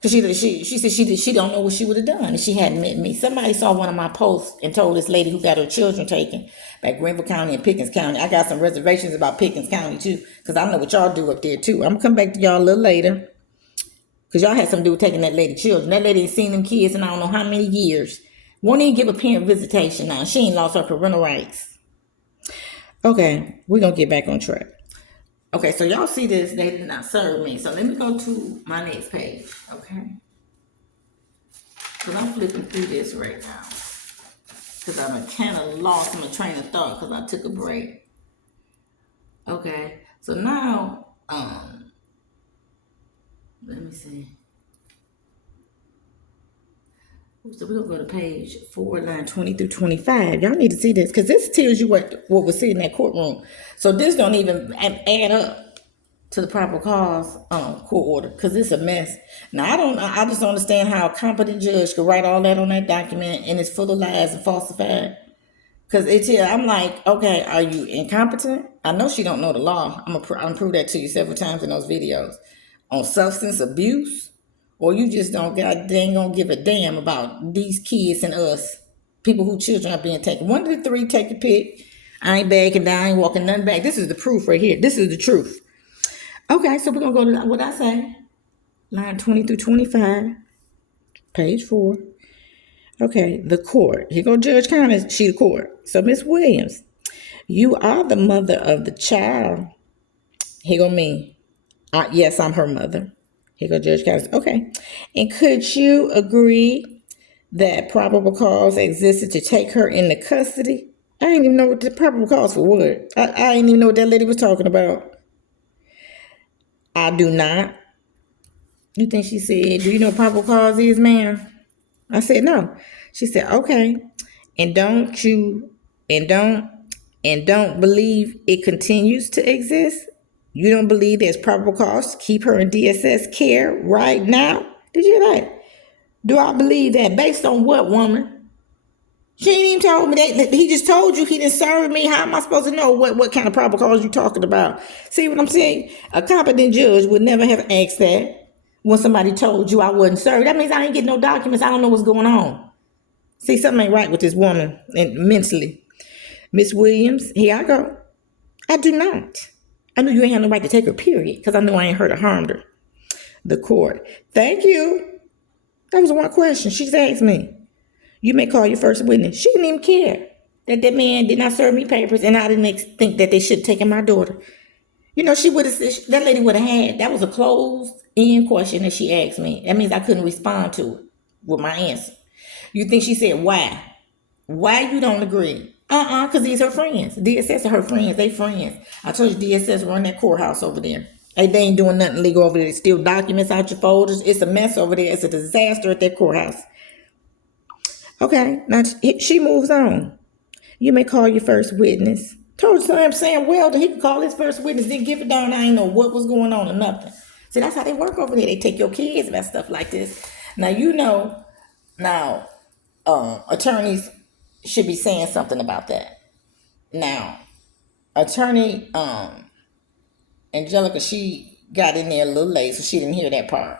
Because she said she don't know what she would have done if she hadn't met me. Somebody saw one of my posts and told this lady who got her children taken by Greenville County and Pickens County. I got some reservations about Pickens County too, because I know what y'all do up there too. I'm going to come back to y'all a little later, because y'all had something to do with taking that lady children. That lady ain't seen them kids in I don't know how many years. Won't even give a parent visitation now. She ain't lost her parental rights. Okay, we're going to get back on track. Okay, so y'all see this. They did not serve me. So let me go to my next page, okay? Because I'm flipping through this right now. Because I'm kind of lost in my train of thought because I took a break. Okay, So now, let me see. So we're gonna go to page 4, line 20 through 25. Y'all need to see this because this tells you what was said in that courtroom. So this don't even add up to the proper cause court order because it's a mess. Now I just don't understand how a competent judge could write all that on that document and it's full of lies and falsified. Because I'm like, okay, are you incompetent? I know she don't know the law. I'm gonna prove that to you several times in those videos on substance abuse, or you just don't dang gonna give a damn about these kids and us, people whose children are being taken. One of the three, take a pick. I ain't backing down, I ain't walking nothing back. This is the proof right here. This is the truth. Okay, so we're gonna go to what I say, line 20 through 25, page 4. Okay, the court. Here go Judge Conits, she the court. So Miss Williams, you are the mother of the child. Here go me. Yes, I'm her mother. Here go Judge Conits. Okay. And could you agree that probable cause existed to take her into custody? I didn't even know what the probable cause for what. I didn't even know what that lady was talking about. I do not. You think she said, do you know what probable cause is, ma'am? I said, no. She said, okay. And don't believe it continues to exist? You don't believe there's probable cause to keep her in DSS care right now? Did you hear that? Do I believe that? Based on what, woman? She ain't even told me that. He just told you he didn't serve me. How am I supposed to know what kind of probable cause you talking about? See what I'm saying? A competent judge would never have asked that when somebody told you I wasn't served. That means I ain't getting no documents. I don't know what's going on. See, something ain't right with this woman and mentally. Miss Williams, here I go. I do not. I knew you ain't had no right to take her, period, because I knew I ain't hurt or harmed her. The court. Thank you. That was one question she just asked me. You may call your first witness. She didn't even care that man did not serve me papers, and I didn't think that they should have taken my daughter. You know, that lady would have had, that was a closed-end question that she asked me. That means I couldn't respond to it with my answer. You think she said, why? Why you don't agree? Because these are friends. DSS are her friends. They friends. I told you DSS run that courthouse over there. Hey, they ain't doing nothing legal over there. They steal documents out your folders. It's a mess over there. It's a disaster at that courthouse. Okay, now she moves on. You may call your first witness. Told Sam Weldon he could call his first witness. Didn't give a darn. I ain't know what was going on or nothing. See, that's how they work over there. They take your kids about stuff like this. Now, attorneys should be saying something about that. Now, attorney Angelica, she got in there a little late, so she didn't hear that part.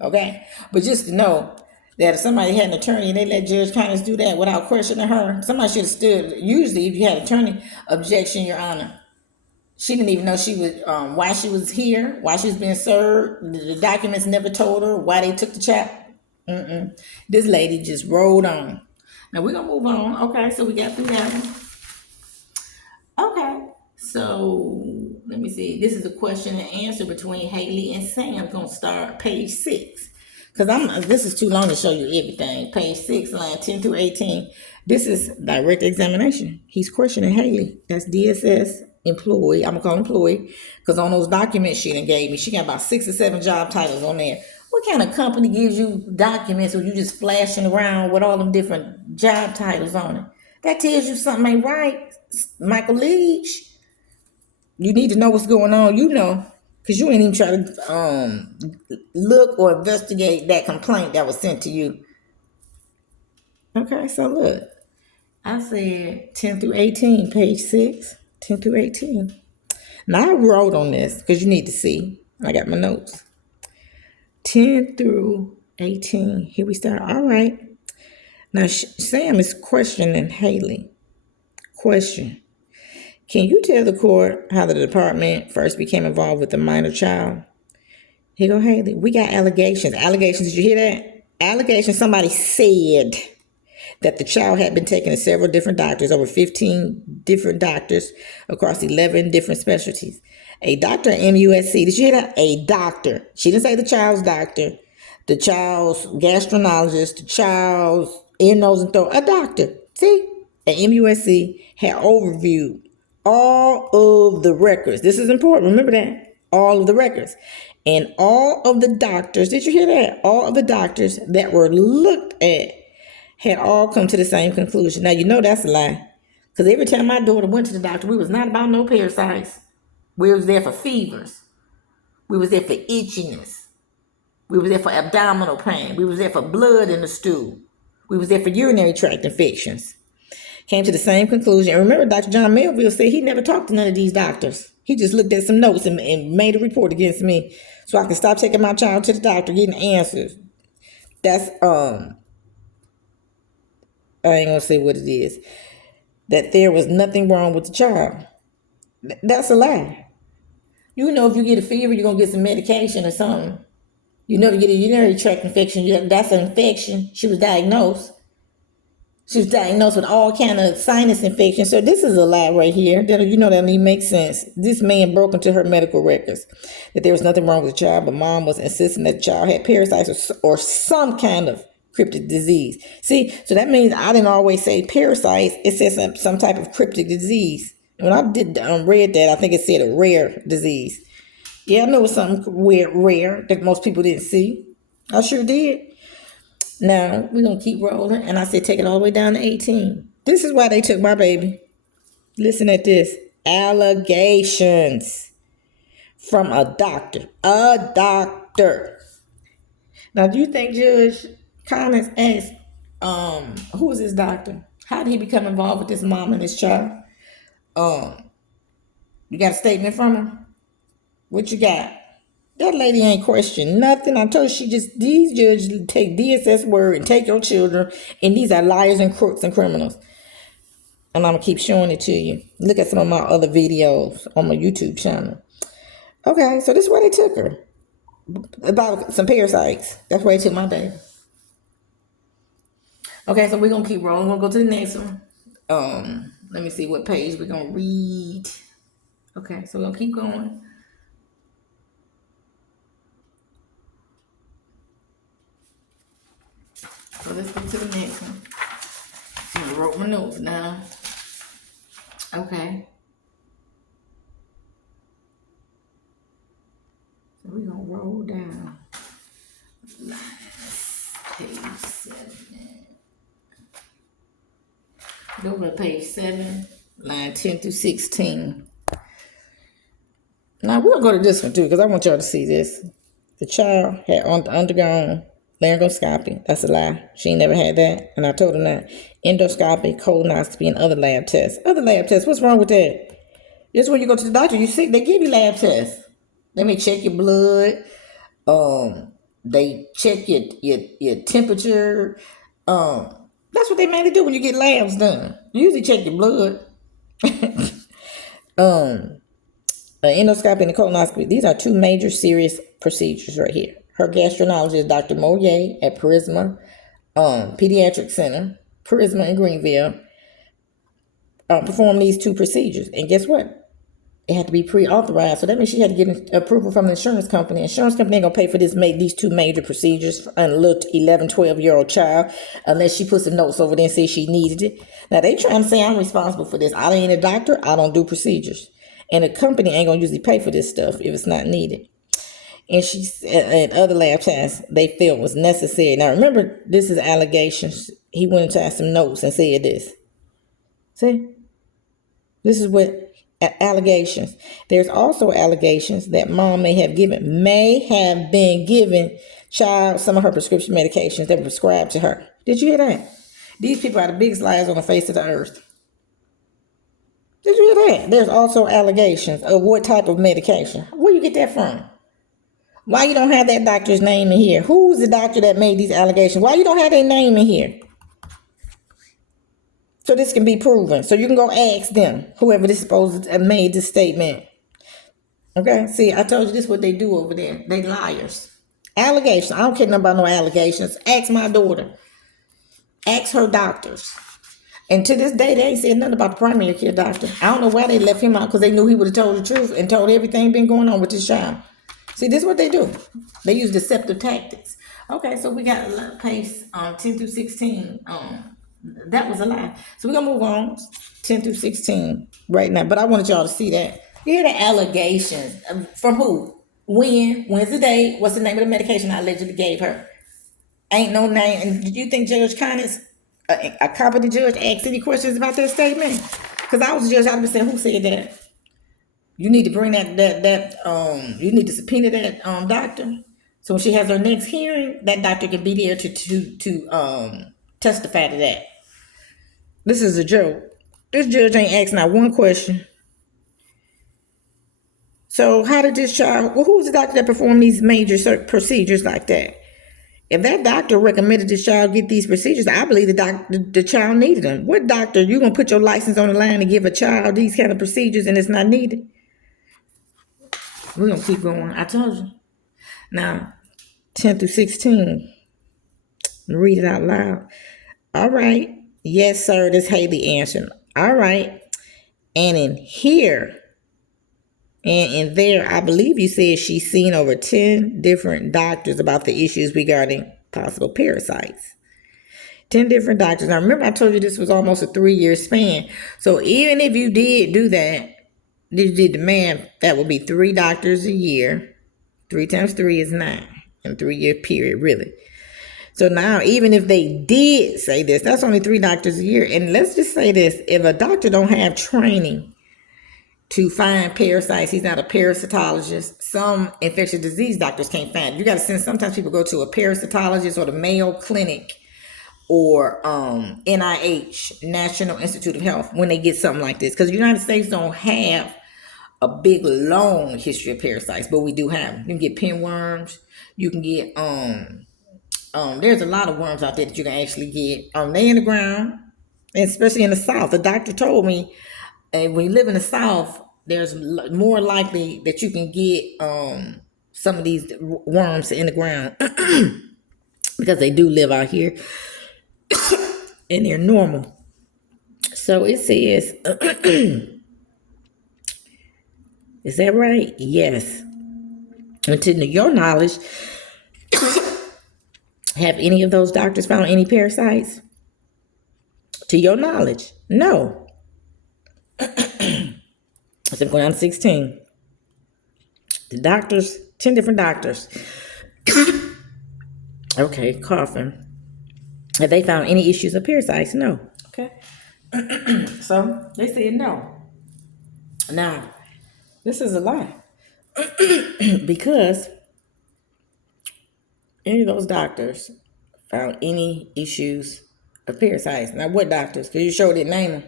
Okay? But just to know that if somebody had an attorney and they let Judge Conits do that without questioning her, somebody should have stood. Usually, if you had attorney, objection, Your Honor. She didn't even know she was why she was here, why she was being served. The documents never told her why they took the child. This lady just rolled on. Now we're gonna move on. Okay, so we got through that one. Okay, so let me see. This is a question and answer between Haley and Sam. Gonna start page 6. Because this is too long to show you everything. Page 6, line 10 through 18. This is direct examination. He's questioning Haley. That's DSS employee. I'm gonna call employee. Because on those documents she done gave me, she got about 6 or 7 job titles on there. What kind of company gives you documents where you just flashing around with all them different job titles on it? That tells you something ain't right, Michael Leach. You need to know what's going on, because you ain't even try to look or investigate that complaint that was sent to you. Okay, so look. I said 10 through 18, page 6, 10 through 18. Now I wrote on this because you need to see. I got my notes. 10 through 18. Here we start. All right. Now Sam is questioning Haley. Question. Can you tell the court how the department first became involved with the minor child? Here go Haley. We got allegations. Allegations, did you hear that? Allegations, somebody said that the child had been taken to several different doctors, over 15 different doctors across 11 different specialties. A doctor at MUSC, did you hear that? A doctor. She didn't say the child's doctor, the child's gastroenterologist, the child's ear, nose, and throat. A doctor. See? At MUSC had overviewed all of the records. This is important. Remember that. All of the records. And all of the doctors, did you hear that? All of the doctors that were looked at had all come to the same conclusion. Now, you know that's a lie. Because every time my daughter went to the doctor, we was not about no parasites. We was there for fevers. We was there for itchiness. We was there for abdominal pain. We was there for blood in the stool. We was there for urinary tract infections. Came to the same conclusion. And remember, Dr. John Melville said he never talked to none of these doctors. He just looked at some notes and made a report against me so I can stop taking my child to the doctor, getting answers. That's, I ain't gonna say what it is. That there was nothing wrong with the child. That's a lie. You know, if you get a fever, you're gonna get some medication or something. You know, if you get a urinary tract infection, that's an infection. She was diagnosed. She was diagnosed with all kind of sinus infections. So this is a lie right here. That, you know, that don't even make sense. This man broke into her medical records that there was nothing wrong with the child, but mom was insisting that the child had parasites or some kind of cryptic disease. See, so that means I didn't always say parasites. It says some type of cryptic disease. When I did read that, I think it said a rare disease. Yeah, I know it's something weird, rare that most people didn't see. I sure did. Now, we're going to keep rolling. And I said, take it all the way down to 18. This is why they took my baby. Listen at this. Allegations from a doctor. A doctor. Now, do you think Judge Conits asked, who is this doctor? How did he become involved with this mom and this child? You got a statement from him? What you got? That lady ain't questioned nothing. I told you these judges take DSS word and take your children, and these are liars and crooks and criminals. And I'm going to keep showing it to you. Look at some of my other videos on my YouTube channel. Okay, so this is why they took her. About some parasites. That's why they took my baby. Okay, so we're going to keep rolling. We're going to go to the next one. Let me see what page we're going to read. Okay, so we're going to keep going. So let's go to the next one. I wrote my notes now. Okay. So we're going to roll down. Page 7. Go to page 7, line 10 through 16. Now, we'll go to this one, too, because I want y'all to see this. The child had undergone laryngoscopy. That's a lie. She ain't never had that. And I told her that. Endoscopy, colonoscopy, and other lab tests. Other lab tests, what's wrong with that? This is when you go to the doctor, you're sick, they give you lab tests. They may check your blood. They check your temperature. That's what they mainly do when you get labs done. You usually check your blood. Endoscopy and the colonoscopy. These are two major serious procedures right here. Her gastroenterologist, Dr. Moyer at Prisma Pediatric Center, Prisma in Greenville, performed these two procedures. And guess what? It had to be pre-authorized. So that means she had to get approval from the insurance company. Insurance company ain't going to pay for these two major procedures on a little 11, 12-year-old child unless she puts some notes over there and says she needed it. Now, they trying to say I'm responsible for this. I ain't a doctor. I don't do procedures. And the company ain't going to usually pay for this stuff if it's not needed. And she and other lab tests they felt was necessary. Now, remember, this is allegations. He went into some notes and said this. See? This is what allegations. There's also allegations that mom may have been given child some of her prescription medications that were prescribed to her. Did you hear that? These people are the biggest liars on the face of the earth. Did you hear that? There's also allegations of what type of medication. Where you get that from? Why you don't have that doctor's name in here? Who's the doctor that made these allegations? Why you don't have their name in here? So this can be proven. So you can go ask them, whoever this supposed to have made this statement. Okay? See, I told you this is what they do over there. They liars. Allegations. I don't care nothing about no allegations. Ask my daughter. Ask her doctors. And to this day, they ain't said nothing about the primary care doctor. I don't know why they left him out, because they knew he would have told the truth and told everything been going on with this child. See, this is what they do. They use deceptive tactics. Okay, so we got page 10 through 16. That was a lie. So we're going to move on. 10 through 16 right now, but I wanted y'all to see that. You hear the allegations from who? When? When's the date? What's the name of the medication I allegedly gave her? Ain't no name. And did you think Judge Conits, a competent judge, asked any questions about that statement? Because I was the judge, I'd be saying, who said that? You need to bring you need to subpoena that doctor. So when she has her next hearing, that doctor can be there to testify to that. This is a joke. This judge ain't asked not one question. So how did this child, well, who was the doctor that performed these major procedures like that? If that doctor recommended this child get these procedures, I believe the child needed them. What doctor, you going to put your license on the line and give a child these kind of procedures and it's not needed? We're going to keep going. I told you. Now, 10 through 16. Read it out loud. All right. Yes, sir. This Haley answering. All right. And in here and in there, I believe you said she's seen over 10 different doctors about the issues regarding possible parasites. 10 different doctors. Now, remember, I told you this was almost a 3-year span. So even if you did do that, you did the math, that would be 3 doctors a year. 3 times 3 is 9 in a 3-year period, really. So now, even if they did say this, that's only 3 doctors a year. And let's just say this, if a doctor don't have training to find parasites, he's not a parasitologist. Some infectious disease doctors can't find it. You got to send, sometimes people go to a parasitologist or the Mayo Clinic or NIH, National Institute of Health, when they get something like this. Because the United States don't have a big, long history of parasites, but we do have. You can get pinworms. You can get, there's a lot of worms out there that you can actually get. They in the ground, and especially in the South. The doctor told me, and when you live in the South, there's more likely that you can get some of these worms in the ground because they do live out here and they're normal. So it says, is that right? Yes. And to your knowledge, have any of those doctors found any parasites? To your knowledge, no. So I'm going on 16. The doctors, 10 different doctors. Okay, coughing. Have they found any issues of parasites? No. Okay. So they said no. Now, this is a lie. Because any of those doctors found any issues of parasites. Now, what doctors? Because you sure didn't name them.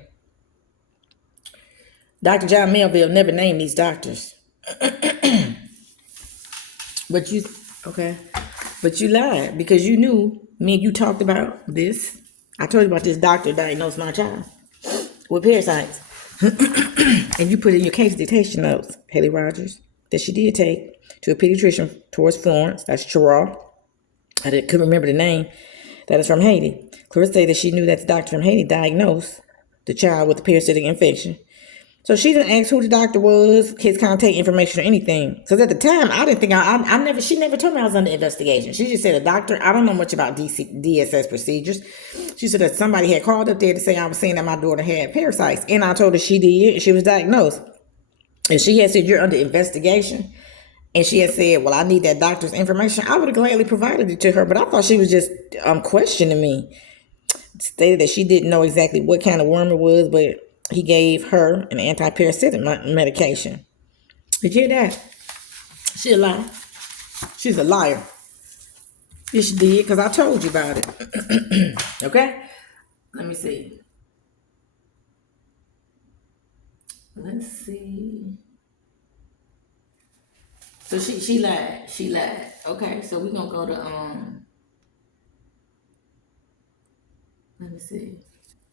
Dr. John Melville never named these doctors. But you lied because you knew me and you talked about this. I told you about this doctor diagnosed my child with parasites. And you put in your case dictation notes, Haley Rogers, that she did take to a pediatrician towards Florence. That's Chirag. I couldn't remember the name. That is from Haiti. Clarissa said that she knew that the doctor from Haiti diagnosed the child with a parasitic infection. So she didn't ask who the doctor was, his contact information, or anything. Because at the time, I didn't think she never told me I was under investigation. She just said a doctor, I don't know much about DSS procedures. She said that somebody had called up there to say I was saying that my daughter had parasites. And I told her she did. She was diagnosed. And she had said, you're under investigation. And she had said, well, I need that doctor's information. I would have gladly provided it to her. But I thought she was just questioning me. Stated that she didn't know exactly what kind of worm it was, but he gave her an anti-parasitic medication. Did you hear that? She a liar. She's a liar. Yes, she did, because I told you about it. Okay? Let me see. Let's see. So she lied. She lied. Okay, so we're going to go to, let me see.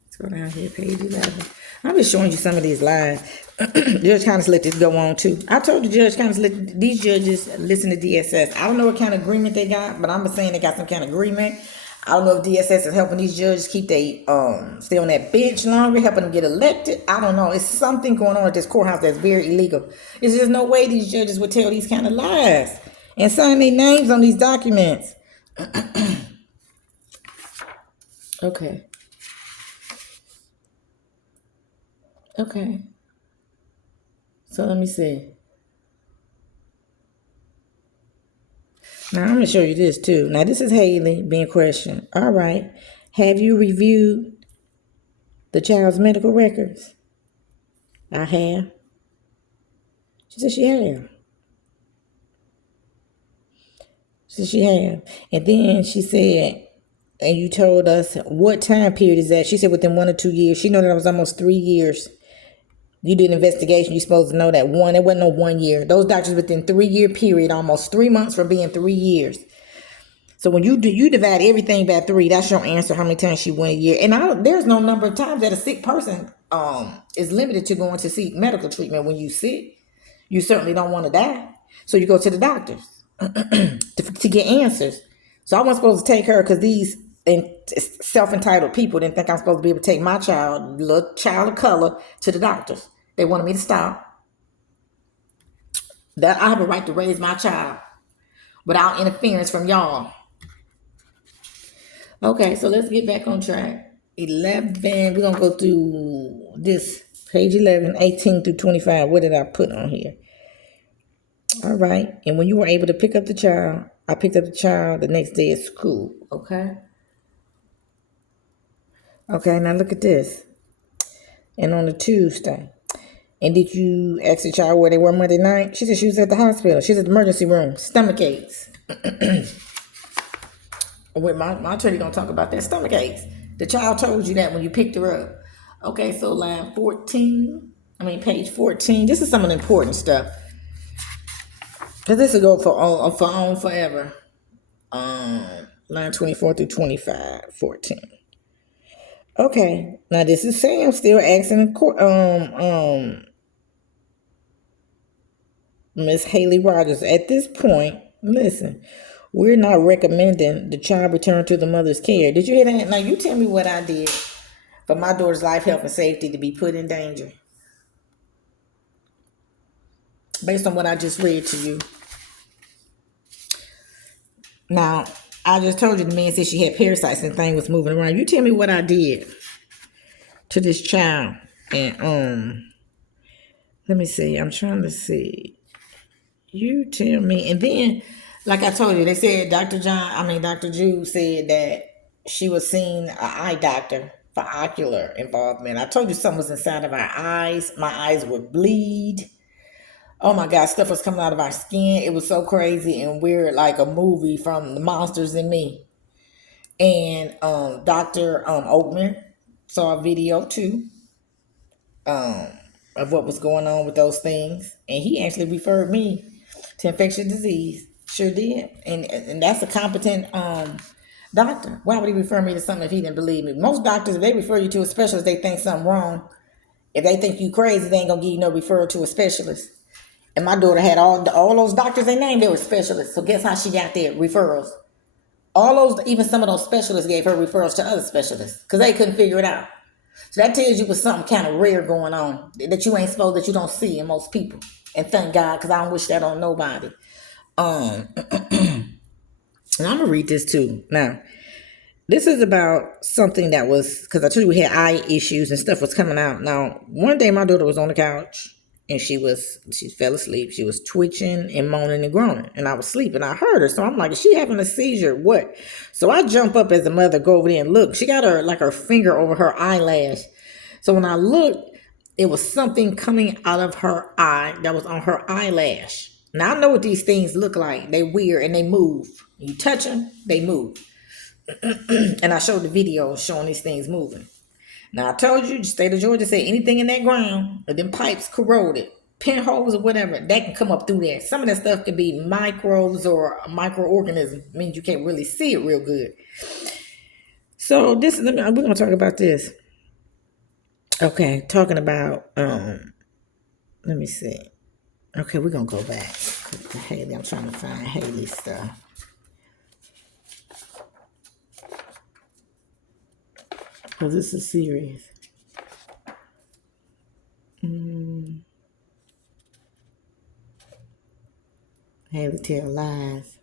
Let's go down here, page 11. I'm just showing you some of these lies. Judge Conits let this go on too. I told the Judge Conits let these judges listen to DSS. I don't know what kind of agreement they got, but I'm saying they got some kind of agreement. I don't know if DSS is helping these judges keep they stay on that bench longer, helping them get elected. I don't know. It's something going on at this courthouse that's very illegal. There's just no way these judges would tell these kind of lies and sign their names on these documents. Okay. Okay. So let me see. Now I'm gonna show you this too. Now this is Haley being questioned. All right. Have you reviewed the child's medical records? I have. She said she have. She said she have. And then she said, and you told us what time period is that? She said within 1 or 2 years. She know that it was almost 3 years. You did an investigation. You're supposed to know that one. It wasn't no 1 year. Those doctors within 3 year period, almost 3 months from being 3 years. So when you divide everything by three, that's your answer. How many times she went a year? And there's no number of times that a sick person is limited to going to seek medical treatment. When you sick, you certainly don't want to die, so you go to the doctors to get answers. So I wasn't supposed to take her because these self-entitled people didn't think I'm supposed to be able to take my child, little child of color, to the doctors. They wanted me to stop. That I have a right to raise my child without interference from y'all. Okay, so let's get back on track. 11, we're going to go through this page 11, 18 through 25. What did I put on here? All right, and when you were able to pick up the child, I picked up the child the next day at school. Okay. Okay, now look at this. And on the Tuesday, and did you ask the child where they were Monday night? She said she was at the hospital. She was at the emergency room. Stomach aches. With my attorney gonna talk about that stomach aches. The child told you that when you picked her up. Okay, so page 14. This is some of the important stuff. Because this will go for on forever. Line 24 through 25, 14. Okay, now this is Sam still asking Miss Haley Rogers. At this point, listen, we're not recommending the child return to the mother's care. Did you hear that? Now you tell me what I did for my daughter's life, health, and safety to be put in danger. Based on what I just read to you. Now, I just told you the man said she had parasites and thing was moving around. You tell me what I did to this child. And let me see. I'm trying to see. You tell me. And then, like I told you, they said Dr. Jude said that she was seeing an eye doctor for ocular involvement. I told you something was inside of our eyes. My eyes would bleed. Oh my God, stuff was coming out of our skin. It was so crazy and weird, like a movie from The Monsters and Me. And Dr. Oatman saw a video too of what was going on with those things. And he actually referred me to infectious disease. Sure did. And that's a competent doctor. Why would he refer me to something if he didn't believe me? Most doctors, if they refer you to a specialist, they think something wrong. If they think you crazy, they ain't gonna give you no referral to a specialist. And my daughter had all those doctors they named, they were specialists. So guess how she got their referrals? Even some of those specialists gave her referrals to other specialists because they couldn't figure it out. So that tells you was something kind of rare going on that you don't see in most people. And thank God, because I don't wish that on nobody. And I'm gonna read this too. Now, this is about something that was, because I told you we had eye issues and stuff was coming out. Now, one day my daughter was on the couch and she fell asleep. She was twitching and moaning and groaning. And I was sleeping. I heard her. So I'm like, is she having a seizure? What? So I jump up as a mother, go over there and look. She got her finger over her eyelash. So when I looked, it was something coming out of her eye that was on her eyelash. Now I know what these things look like. They weird and they move. You touch them, they move. And I showed the video showing these things moving. Now I told you, the state of Georgia said anything in that ground, or them pipes corroded, pinholes or whatever, that can come up through there. Some of that stuff could be microbes or microorganisms. It means you can't really see it real good. So we're gonna talk about this. Okay, talking about let me see. Okay, we're gonna go back to Haley. I'm trying to find Haley's stuff. Because this is serious. Haley tell lies.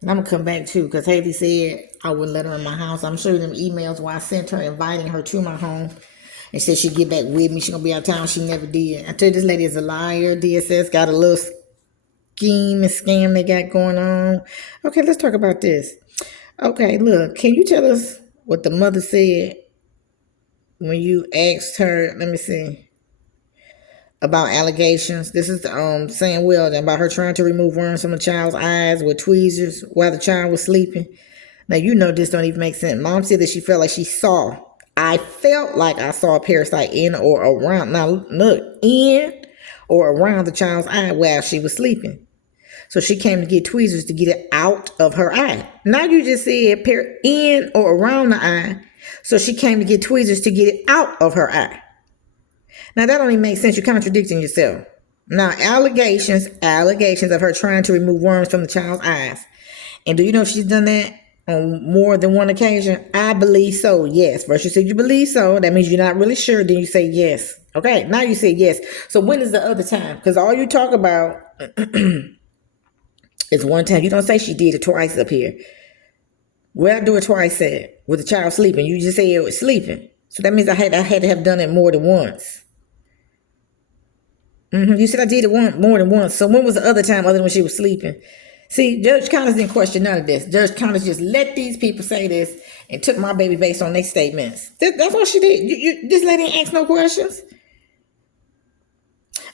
And I'm gonna come back too, because Haley said I wouldn't let her in my house. I'm sure them emails where I sent her inviting her to my home and said she'd get back with me. She gonna be out of town. She never did. I tell you, this lady is a liar. DSS got a little scheme and scam they got going on. Okay, let's talk about this. Okay, look, can you tell us what the mother said when you asked her, let me see, about allegations? This is saying, well, about her trying to remove worms from a child's eyes with tweezers while the child was sleeping. Now, you know this don't even make sense. Mom said that she felt like I felt like I saw a parasite in or around, now look, in or around the child's eye while she was sleeping. So she came to get tweezers to get it out of her eye. Now you just said in or around the eye. So she came to get tweezers to get it out of her eye. Now that don't even make sense. You're contradicting yourself. Now allegations of her trying to remove worms from the child's eyes. And do you know if she's done that on more than one occasion? I believe so, yes. First you said you believe so. That means you're not really sure. Then you say yes. Okay, now you say yes. So when is the other time? Because all you talk about is one time. You don't say she did it twice up here. Where I do it twice said with the child sleeping. You just say it was sleeping. So that means I had to have done it more than once. You said I did it more than once. So when was the other time other than when she was sleeping? See, Judge Conits didn't question none of this. Judge Conits just let these people say this and took my baby based on their statements. That's what she did. This lady ain't ask no questions.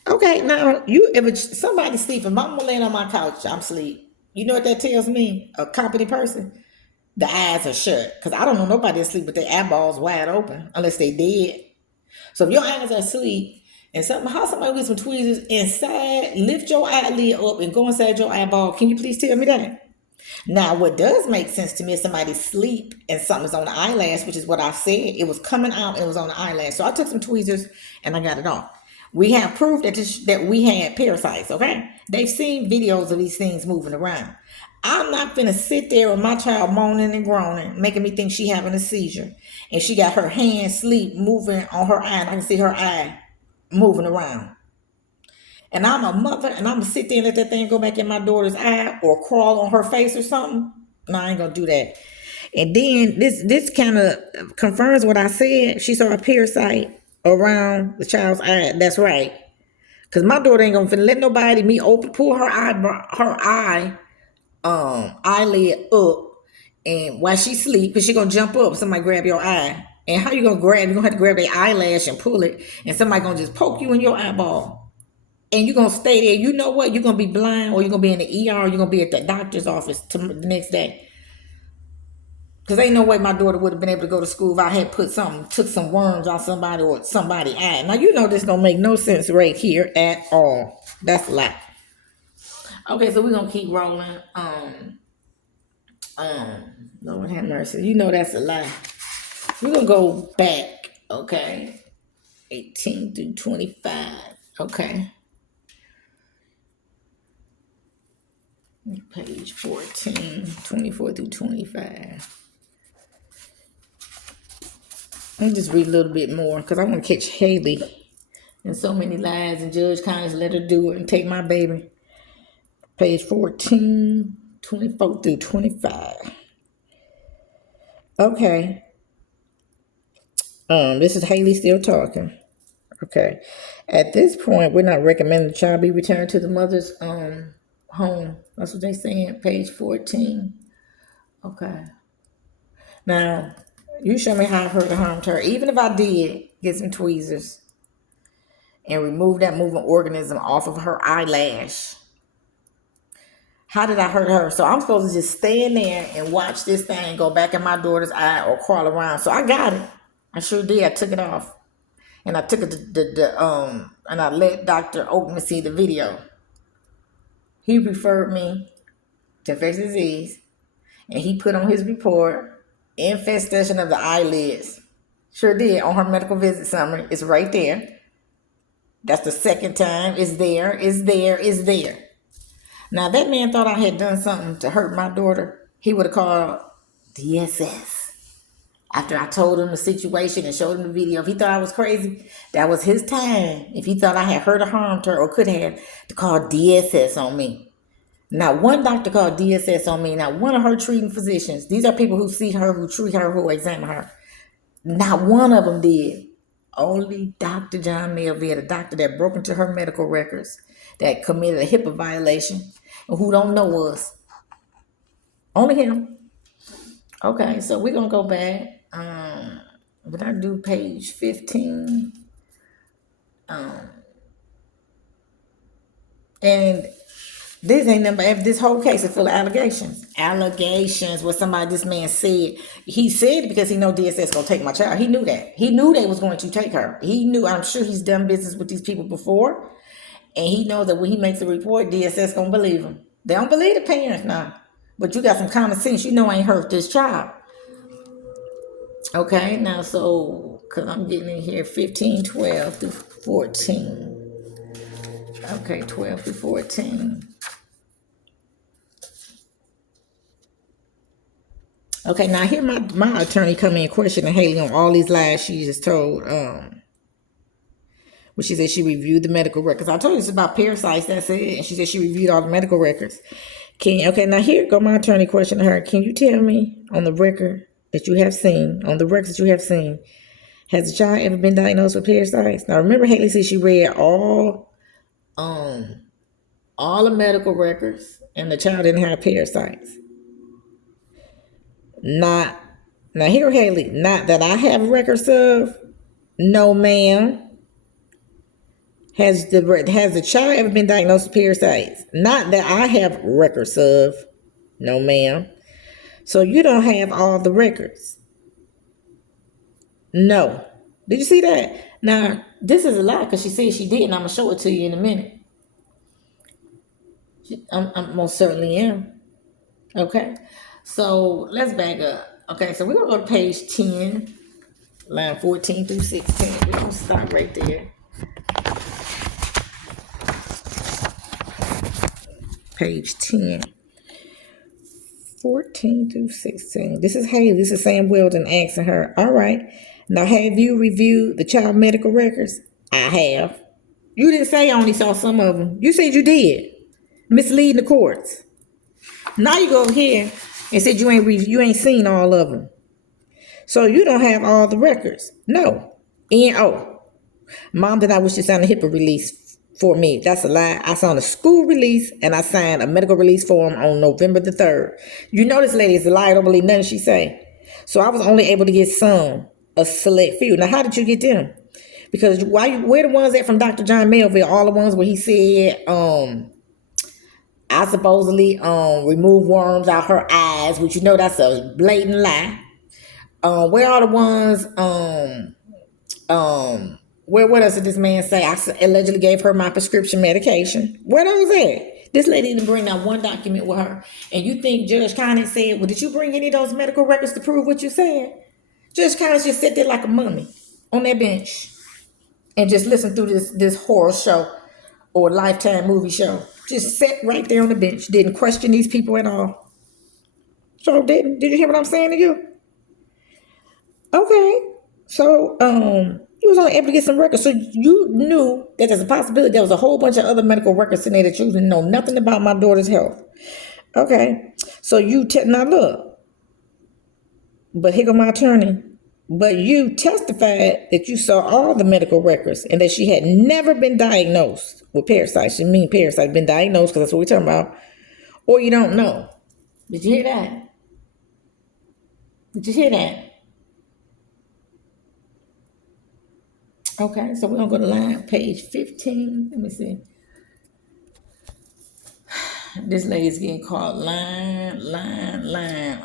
Okay, now somebody sleeping, mama laying on my couch, I'm asleep. You know what that tells me? A competent person, the eyes are shut. Because I don't know nobody asleep with their eyeballs wide open unless they dead. So if your eyes are asleep and how somebody with some tweezers inside, lift your eyelid up and go inside your eyeball, can you please tell me that? Now, what does make sense to me is somebody sleep and something's on the eyelash, which is what I said. It was coming out and it was on the eyelash. So I took some tweezers and I got it off. We have proof that we had parasites, okay? They've seen videos of these things moving around. I'm not gonna sit there with my child moaning and groaning, making me think she having a seizure. And she got her hand moving on her eye, and I can see her eye moving around. And I'm a mother, and I'm gonna sit there and let that thing go back in my daughter's eye or crawl on her face or something. No, I ain't gonna do that. And then this kind of confirms what I said. She saw a parasite around the child's eye. That's right. Cause my daughter ain't gonna let nobody pull her eyelid up, and while she sleep, cause she gonna jump up, somebody grab your eye. And how you gonna grab? You're gonna have to grab their eyelash and pull it, and somebody gonna just poke you in your eyeball. And you're gonna stay there. You know what? You're gonna be blind, or you're gonna be in the ER, or you're gonna be at the doctor's office the next day. Because ain't no way my daughter would have been able to go to school if I had took some worms on somebody or somebody's eye. Now, you know this don't make no sense right here at all. That's a lie. Okay, so we're going to keep rolling. Lord have mercy. You know that's a lie. We're going to go back, okay? 18 through 25, okay? Page 14, 24 through 25. Let me just read a little bit more because I want to catch Haley in so many lies, and Judge Conits let her do it and take my baby. Page 14, 24 through 25. Okay. This is Haley still talking. Okay. At this point, we're not recommending the child be returned to the mother's home. That's what they're saying. Page 14. Okay. Now, you show me how I hurt or harmed her. Even if I did get some tweezers and remove that moving organism off of her eyelash, how did I hurt her? So I'm supposed to just stay in there and watch this thing go back in my daughter's eye or crawl around. So I got it. I sure did. I took it off. And I took it and I let Dr. Oakman see the video. He referred me to infectious disease, and he put on his report infestation of the eyelids. Sure did, on her medical visit summary. It's right there. That's the second time. It's there. Now, that man thought I had done something to hurt my daughter. He would have called DSS. After I told him the situation and showed him the video, if he thought I was crazy, that was his time. If he thought I had hurt or harmed her or could have, to call DSS on me. Not one doctor called DSS on me. Not one of her treating physicians. These are people who see her, who treat her, who examine her. Not one of them did. Only Dr. John Melville, the doctor that broke into her medical records, that committed a HIPAA violation, and who don't know us. Only him. Okay, so we're gonna go back. Did I do page 15? And this ain't number. This whole case is full of allegations. Allegations. What this man said. He said it because he know DSS gonna take my child. He knew that. He knew they was going to take her. He knew. I'm sure he's done business with these people before, and he knows that when he makes a report, DSS gonna believe him. They don't believe the parents now, but you got some common sense. You know I ain't hurt this child. Okay, now so because I'm getting in here 15, 12 through 14. Okay, 12 through 14. Okay, now here my attorney come in questioning Haley on all these lies she just told. When she said she reviewed the medical records. I told you it's about parasites, that's it. And she said she reviewed all the medical records. Okay, now here go my attorney questioning her. Can you tell me on the record that you have seen, on the records that you have seen, has the child ever been diagnosed with parasites? Now remember Haley said she read all the medical records and the child didn't have parasites. Now here Haley, not that I have records of. No, ma'am. Has the child ever been diagnosed with parasites? Not that I have records of. No, ma'am. So you don't have all the records. No. Did you see that? Now, this is a lie because she said she did, and I'm going to show it to you in a minute. I most certainly am. Okay. So let's back up. Okay, so we're going to go to page 10, line 14 through 16. We're going to start right there. Page 10, 14 through 16. This is Haley. This is Sam Weldon asking her, all right, now have you reviewed the child medical records? I have. You didn't say I only saw some of them. You said you did. Misleading the courts. Now you go over here and said you ain't seen all of them. So you don't have all the records. No. N-O. Mom did not wish to sign a HIPAA release for me. That's a lie. I signed a school release and I signed a medical release form on November the 3rd. You know this lady is a liar. I don't believe nothing she say. So I was only able to get a select few. Now how did you get them? Because where the ones at from Dr. John Melville? All the ones where he said I supposedly remove worms out her eyes, which you know that's a blatant lie. Where are the ones what else did this man say? I allegedly gave her my prescription medication. Where those at? This lady didn't bring out one document with her. And you think Judge Conits said, well, did you bring any of those medical records to prove what you said? Judge Conits just sat there like a mummy on that bench and just listened through this horror show or Lifetime movie show. Just sat right there on the bench. Didn't question these people at all. So did you hear what I'm saying to you? Okay. So, you was only able to get some records. So you knew that there's a possibility there was a whole bunch of other medical records in there that you didn't know nothing about my daughter's health. Okay. So now look. But here go my attorney. But you testified that you saw all the medical records and that she had never been diagnosed with parasites. She mean parasites, been diagnosed because that's what we're talking about. Or you don't know. Did you hear that? Did you hear that? Okay, so we're going to go to page 15. Let me see. This lady's getting called line.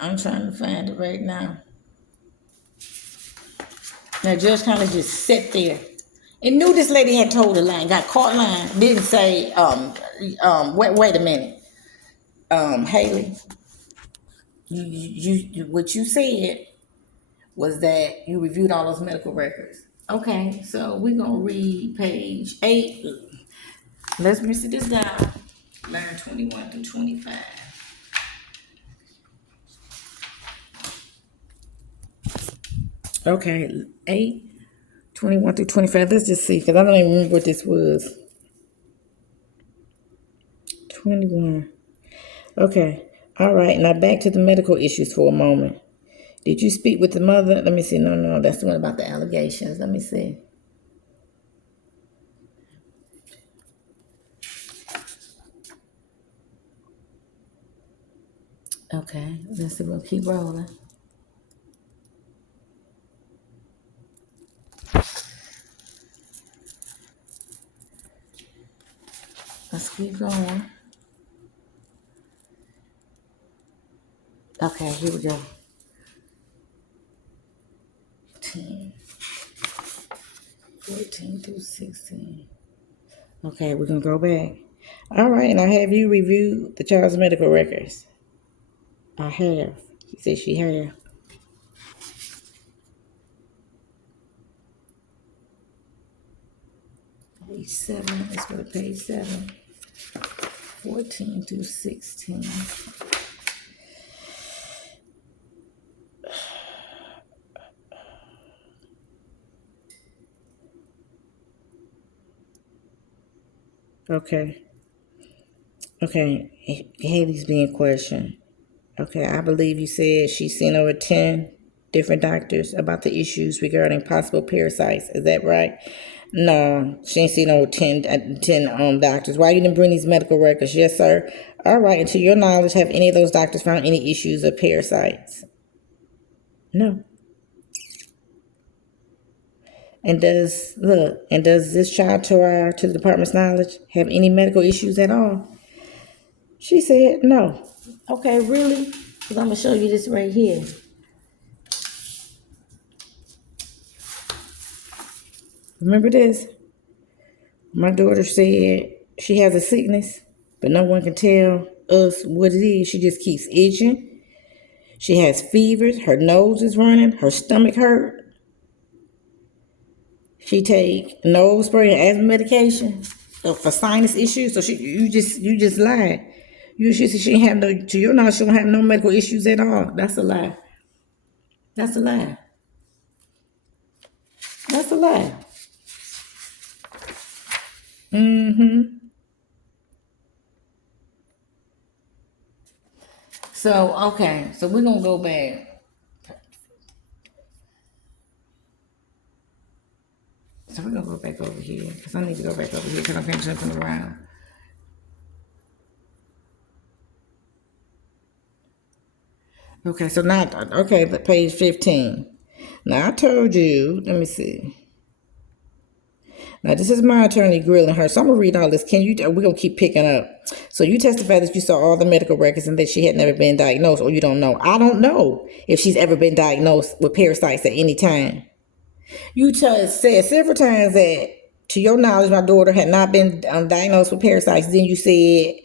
I'm trying to find it right now. Now, Judge kind of just sat there and knew this lady had told a lie, got caught lying, didn't say, wait a minute. Haley, you what you said was that you reviewed all those medical records. Okay, so we're going to read page 8. Let's sit this down. Line 21 through 25. Okay, 8, 21 through 25. Let's just see, because I don't even remember what this was. 21. Okay. All right. Now back to the medical issues for a moment. Did you speak with the mother? Let me see. No, that's the one about the allegations. Let me see. Okay. Let's see. We'll keep rolling. Let's keep going. Okay, here we go. 10, 14 through 16. Okay, we're going to go back. All right, now have you reviewed the child's medical records? I have. She said she have. Page 7. Let's go to page 7. 14 through 16. Okay. Okay, Haley's being questioned. Okay, I believe you said she's seen over 10 different doctors about the issues regarding possible parasites. Is that right? No, she ain't seen over 10 doctors. Why you didn't bring these medical records? Yes, sir. All right, and to your knowledge, have any of those doctors found any issues of parasites? No. And does this child, to the department's knowledge, have any medical issues at all? She said no. Okay, really? Because I'm going to show you this right here. Remember this? My daughter said she has a sickness, but no one can tell us what it is. She just keeps itching. She has fevers. Her nose is running. Her stomach hurt. She take nose spray and asthma medication for sinus issues. So you just lied. She have no, to your knowledge, she don't have no medical issues at all. That's a lie. That's a lie. That's a lie. So, okay, so we're gonna go back. So we're gonna go back over here because I need to go back over here because I'm kind of jumping around. Okay, so now, okay, page 15. Now I told you, let me see. Now this is my attorney grilling her, so I'm gonna read all this. We're gonna keep picking up. So you testified that you saw all the medical records and that she had never been diagnosed, or you don't know. I don't know if she's ever been diagnosed with parasites at any time. You just said several times that, to your knowledge, my daughter had not been diagnosed with parasites. Then you said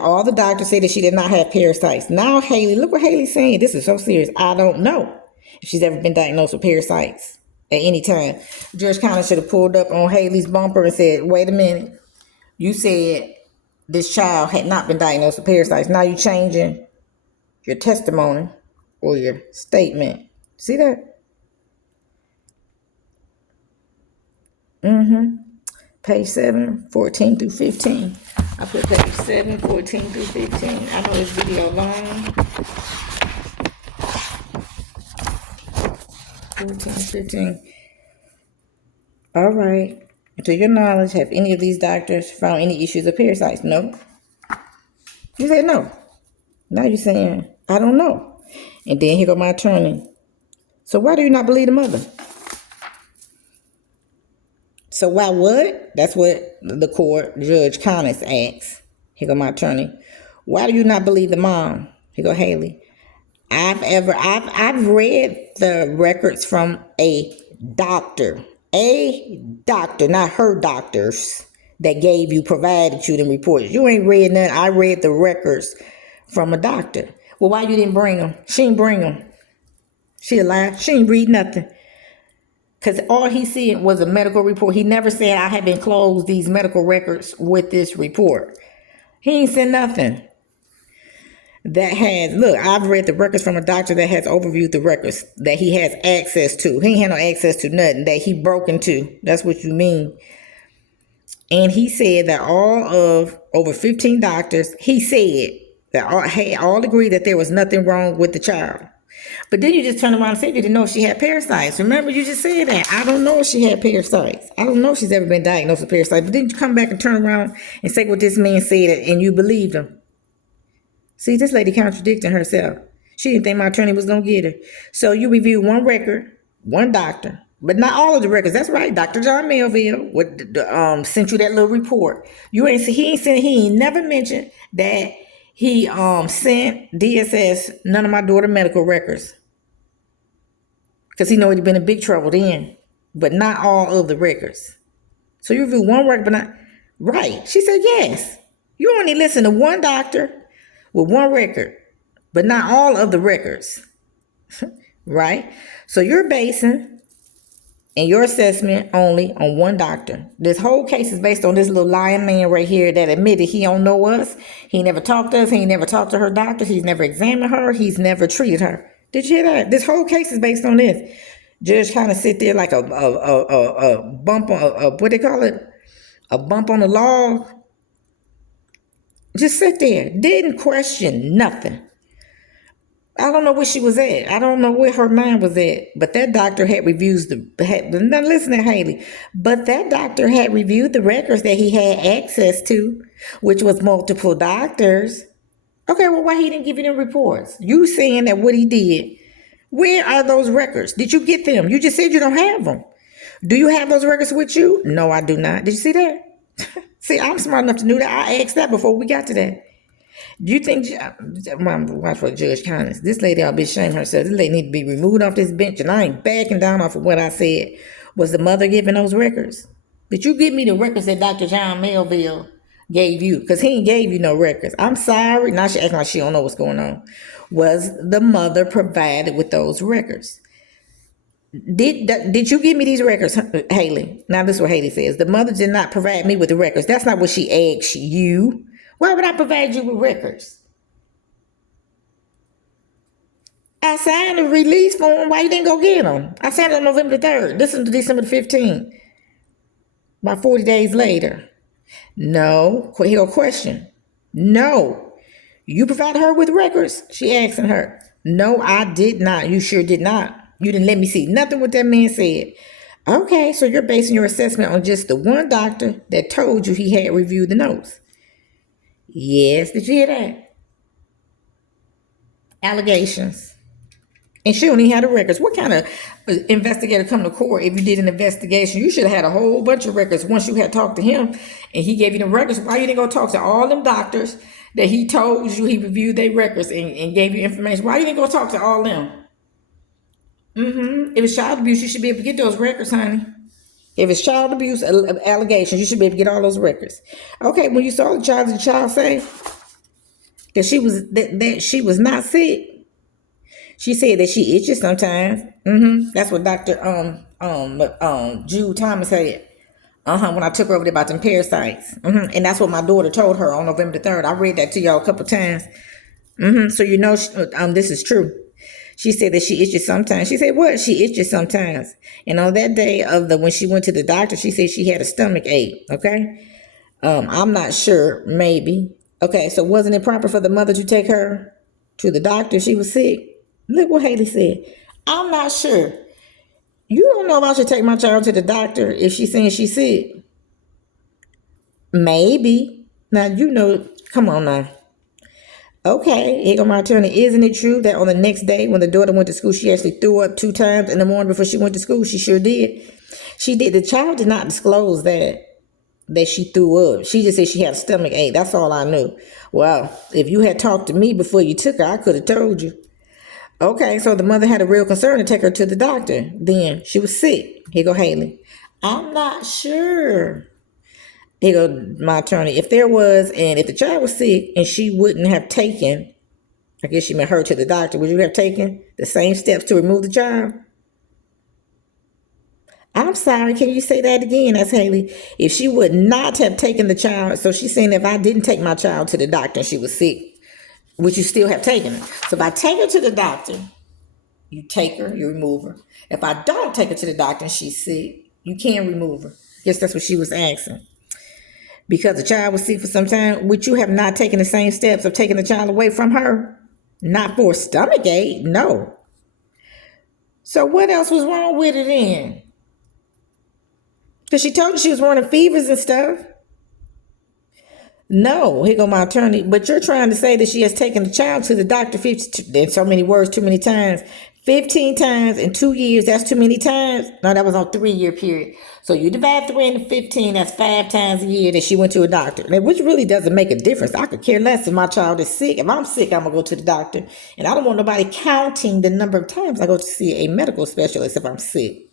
all the doctors said that she did not have parasites. Now, Haley, look what Haley's saying. This is so serious. I don't know if she's ever been diagnosed with parasites at any time. Judge Conits should have pulled up on Haley's bumper and said, wait a minute. You said this child had not been diagnosed with parasites. Now you changing your testimony or your statement. See that? Page 7, 14 through 15. I put page 7, 14 through 15. I know this video long. 14, 15. All right. To your knowledge, have any of these doctors found any issues of parasites? No. You said no. Now you're saying, I don't know. And then here go my attorney. So why do you not believe the mother? So why what? That's what the court, Judge Conits, asks. Here go my attorney. Why do you not believe the mom? Here go Haley. I've read the records from a doctor, not her doctors that provided you the reports. You ain't read none. I read the records from a doctor. Well, why you didn't bring them? She didn't bring them. She alive. She didn't read nothing. Because all he said was a medical report. He never said I have enclosed these medical records with this report. He ain't said nothing. I've read the records from a doctor that has overviewed the records that he has access to. He ain't had no access to nothing that he broke into. That's what you mean. And he said that all of over 15 doctors, he said They all agreed that there was nothing wrong with the child. But then you just turn around and say you didn't know she had parasites. Remember, you just said that. I don't know if she had parasites. I don't know if she's ever been diagnosed with parasites. But then you come back and turn around and say what this man said and you believed him. See, this lady contradicting herself. She didn't think my attorney was going to get her. So you reviewed one record, one doctor, but not all of the records. That's right. Dr. John Melville sent you that little report. He ain't never mentioned that he sent DSS none of my daughter medical records. Because he know he'd been in big trouble then. But not all of the records. So you reviewed one record, but not right. She said yes. You only listen to one doctor with one record, but not all of the records, right? So you're basing in your assessment only on one doctor. This whole case is based on this little lying man right here that admitted he don't know us. He never talked to us. He never talked to her doctor. He's never examined her. He's never treated her. Did you hear that? This whole case is based on this. Judge kind of sit there like a bump on what they call it, a bump on the log. Just sit there. Didn't question nothing. I don't know where she was at. I don't know where her mind was at. But that doctor had reviewed now listen to Haley. But that doctor had reviewed the records that he had access to, which was multiple doctors. Okay, well, why he didn't give you them reports? You saying that what he did. Where are those records? Did you get them? You just said you don't have them. Do you have those records with you? No, I do not. Did you see that? See, I'm smart enough to know that. I asked that before we got to that. Do you think, watch for Judge Conits, this lady ought to be ashamed of herself. This lady need to be removed off this bench, and I ain't backing down off of what I said. Was the mother giving those records? Did you give me the records that Dr. John Melville gave you? Because he ain't gave you no records. I'm sorry. Now she acting like she don't know what's going on. Was the mother provided with those records? Did you give me these records, Haley? Now this is what Haley says. The mother did not provide me with the records. That's not what she asked you. Why would I provide you with records? I signed a release form. Why you didn't go get them? I signed it on November the 3rd. This is December the 15th. About 40 days later. No. He'll question. No. You provided her with records? She asking her. No, I did not. You sure did not. You didn't let me see nothing what that man said. Okay, so you're basing your assessment on just the one doctor that told you he had reviewed the notes. Yes, did you hear that? Allegations. And she only had the records. What kind of investigator come to court if you did an investigation? You should have had a whole bunch of records once you had talked to him and he gave you the records. Why you didn't go talk to all them doctors that he told you he reviewed their records and gave you information? Why you didn't go talk to all them? If it's child abuse, you should be able to get those records, honey. If it's child abuse allegations, you should be able to get all those records. Okay, when you saw the child say that she was not sick. She said that she itches sometimes. That's what Dr. Jude Thomas said. When I took her over there about them parasites. And that's what my daughter told her on November the 3rd. I read that to y'all a couple times. So you know this is true. She said that she itches sometimes. She said, what? She itches sometimes. And on that day when she went to the doctor, she said she had a stomach ache. Okay. I'm not sure. Maybe. Okay. So wasn't it proper for the mother to take her to the doctor if she was sick? Look what Haley said. I'm not sure. You don't know if I should take my child to the doctor if she's saying she's sick. Maybe. Now, you know, come on now. Okay, here go my attorney. Isn't it true that on the next day when the daughter went to school, she actually threw up 2 times in the morning before she went to school? She sure did. She did. The child did not disclose that she threw up. She just said she had a stomach ache. That's all I knew. Well, if you had talked to me before you took her, I could have told you. Okay, so the mother had a real concern to take her to the doctor. Then she was sick. Here go Haley. I'm not sure. Here go my attorney. If the child was sick and she wouldn't have taken, I guess she meant her to the doctor, would you have taken the same steps to remove the child? I'm sorry, can you say that again? That's Haley. If she would not have taken the child, so she's saying if I didn't take my child to the doctor and she was sick, would you still have taken her? So if I take her to the doctor, you take her, you remove her. If I don't take her to the doctor and she's sick, you can't remove her. I guess that's what she was asking. because the child was sick for some time, would you have not taken the same steps of taking the child away from her? Not for a stomach ache, no. So what else was wrong with it then? Because she told you she was running fevers and stuff. No, here go my attorney. But you're trying to say that she has taken the child to the doctor 50, in so many words, too many times. 15 times in 2 years, that's too many times? No, that was on a 3-year period. So you divide 3 into 15, that's 5 times a year that she went to a doctor. Now, which really doesn't make a difference. I could care less if my child is sick. If I'm sick, I'm going to go to the doctor. And I don't want nobody counting the number of times I go to see a medical specialist if I'm sick.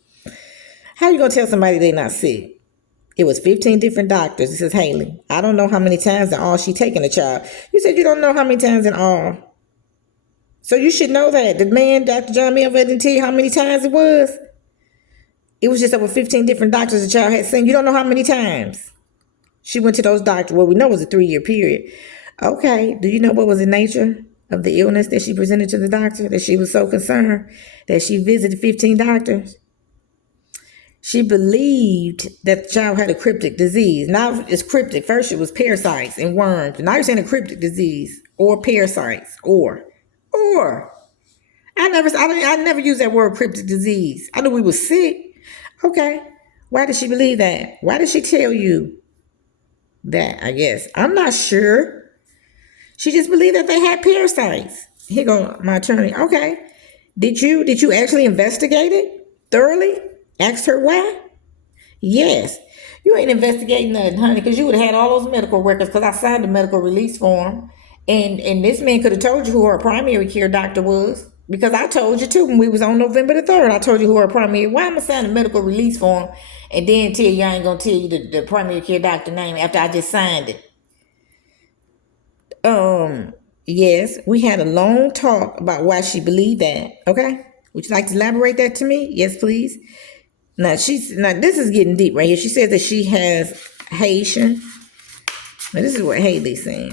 How you going to tell somebody they're not sick? It was 15 different doctors. This is Haley. I don't know how many times in all she taken the child. You said you don't know how many times in all. So you should know that. The man, Dr. John Melvin, didn't tell you how many times it was. It was just over 15 different doctors the child had seen. You don't know how many times she went to those doctors. Well, we know it was a 3-year period. Okay. Do you know what was the nature of the illness that she presented to the doctor? That she was so concerned that she visited 15 doctors? She believed that the child had a cryptic disease. Now it's cryptic. First it was parasites and worms. Now you're saying a cryptic disease or parasites or. I never used that word cryptic disease. I knew we were sick. Okay. Why did she believe that? Why did she tell you that? I guess. I'm not sure. She just believed that they had parasites. Here go my attorney. Okay. Did you actually investigate it thoroughly? Asked her why? Yes. You ain't investigating nothing, honey, because you would have had all those medical records because I signed the medical release form. And this man could have told you who her primary care doctor was. Because I told you too when we was on November the 3rd. I told you who her primary. Why am I signing a medical release form and then tell you I ain't gonna tell you the primary care doctor name after I just signed it? Yes, we had a long talk about why she believed that. Okay? Would you like to elaborate that to me? Yes, please. Now this is getting deep right here. She says that she has Haitian. Now this is what Haley's saying.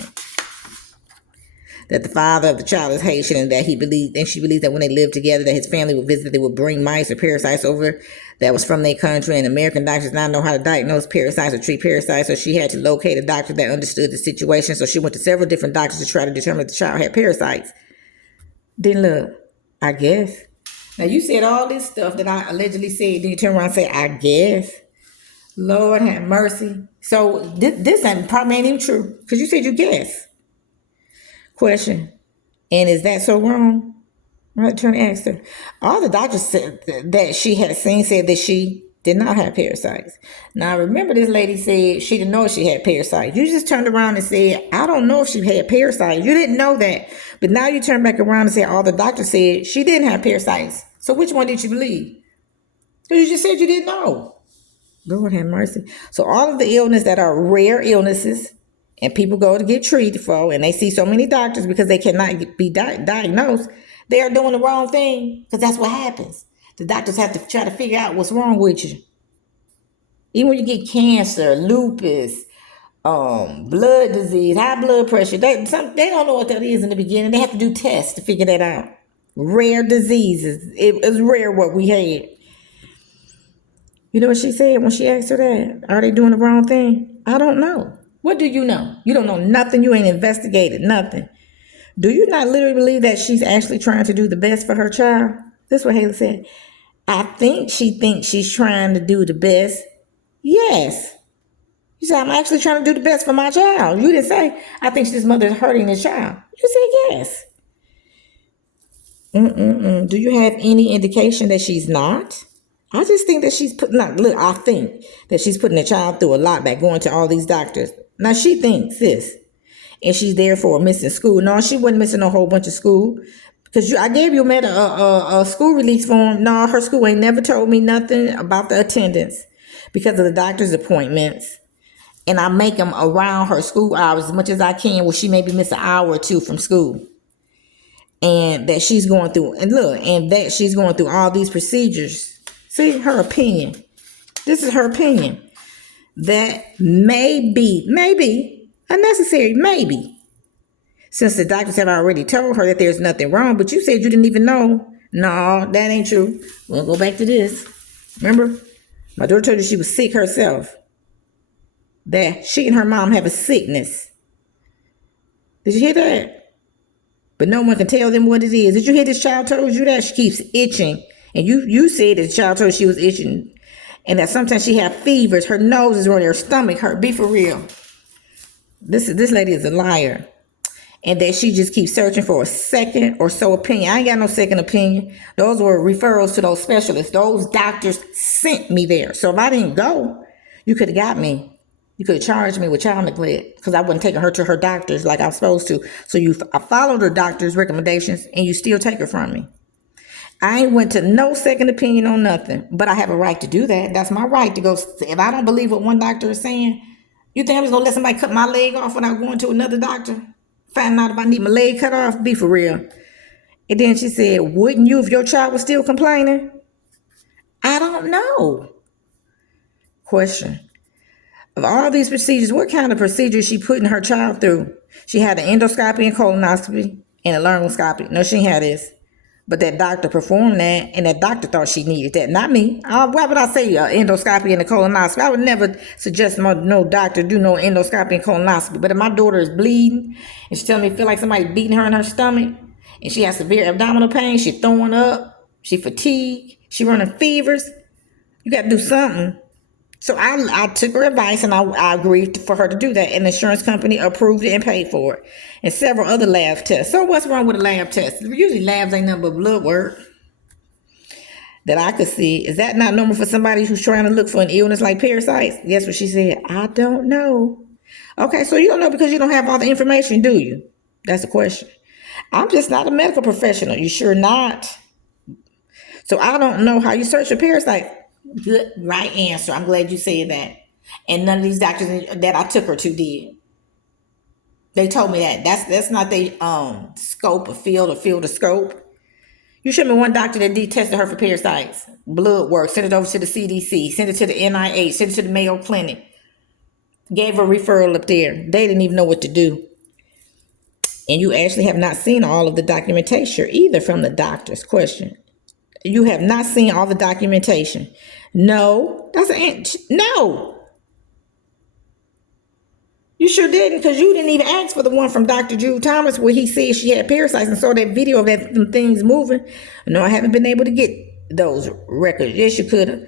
That the father of the child is Haitian and that she believes that when they lived together that his family would visit, they would bring mice or parasites over that was from their country, and American doctors now know how to diagnose parasites or treat parasites, so she had to locate a doctor that understood the situation. So she went to several different doctors to try to determine if the child had parasites. Then look, I guess. Now you said all this stuff that I allegedly said, then you turn around and say, I guess. Lord have mercy. So this probably ain't even true, because you said you guess. Question. And is that so wrong? Right, attorney asked her. All the doctors said that she had seen said that she did not have parasites. Now remember, this lady said she didn't know if she had parasites. You just turned around and said, I don't know if she had parasites. You didn't know that. But now you turn back around and say all the doctors said she didn't have parasites. So which one did you believe? Because you just said you didn't know. Lord have mercy. So all of the illness that are rare illnesses and people go to get treated for, and they see so many doctors because they cannot be diagnosed, they are doing the wrong thing, because that's what happens. The doctors have to try to figure out what's wrong with you. Even when you get cancer, lupus, blood disease, high blood pressure, they don't know what that is in the beginning. They have to do tests to figure that out. Rare diseases. It was rare what we had. You know what she said when she asked her that? Are they doing the wrong thing? I don't know. What do you know? You don't know nothing. You ain't investigated nothing. Do you not literally believe that she's actually trying to do the best for her child? This is what Haley said. I think she thinks she's trying to do the best. Yes. You said, I'm actually trying to do the best for my child. You didn't say, I think this mother is hurting this child. You said yes. Do you have any indication that she's not? I just think that I think that she's putting the child through a lot by going to all these doctors. Now she thinks this, and she's therefore missing school. No, she wasn't missing a whole bunch of school, because I gave you a school release form. No, her school ain't never told me nothing about the attendance because of the doctor's appointments, and I make them around her school hours as much as I can, where she maybe miss an hour or two from school. And that she's going through, that she's going through all these procedures. See, her opinion. This is her opinion. That may be unnecessary, maybe. Since the doctors have already told her that there's nothing wrong, but you said you didn't even know. No, that ain't true. We'll go back to this. Remember, my daughter told you she was sick herself. that she and her mom have a sickness. Did you hear that? But no one can tell them what it is. Did you hear this child told you that? She keeps itching. And you said that the child told she was itching. And that sometimes she have fevers. Her nose is running, her stomach hurt. Be for real. This lady is a liar. And that she just keeps searching for a second or so opinion. I ain't got no second opinion. Those were referrals to those specialists. Those doctors sent me there. So if I didn't go, you could have got me. You could have charged me with child neglect because I wasn't taking her to her doctors like I was supposed to. So I followed her doctor's recommendations and you still take her from me. I ain't went to no second opinion on nothing, but I have a right to do that. That's my right to go. If I don't believe what one doctor is saying, you think I'm just going to let somebody cut my leg off without going to another doctor? Find out if I need my leg cut off? Be for real. And then she said, wouldn't you if your child was still complaining? I don't know. Question. Of all these procedures, what kind of procedure is she putting her child through? She had an endoscopy and colonoscopy and a laryngoscopy. No, she ain't had this. But that doctor performed that, and that doctor thought she needed that. Not me. Why would I say endoscopy and a colonoscopy? I would never suggest no doctor do no endoscopy and colonoscopy. But if my daughter is bleeding, and she's telling me feel like somebody's beating her in her stomach, and she has severe abdominal pain, she's throwing up, she fatigued, she running fevers, you got to do something. So I took her advice and I agreed for her to do that. And the insurance company approved it and paid for it. And several other lab tests. So what's wrong with a lab test? Usually labs ain't nothing but blood work that I could see. Is that not normal for somebody who's trying to look for an illness like parasites? Guess what she said? I don't know. Okay, so you don't know because you don't have all the information, do you? That's the question. I'm just not a medical professional. You sure not? So I don't know how you search for parasites. Good, right answer. I'm glad you said that. And none of these doctors that I took her to did. They told me that. That's not their scope or field of scope. You showed me one doctor that did tested her for parasites. Blood work. Sent it over to the CDC. Sent it to the NIH. Sent it to the Mayo Clinic. Gave her a referral up there. They didn't even know what to do. And you actually have not seen all of the documentation either from the doctors. Question. You have not seen all the documentation. No. No. You sure didn't, because you didn't even ask for the one from Dr. Jude Thomas where he said she had parasites and saw that video of them things moving. No, I haven't been able to get those records. Yes, you could have.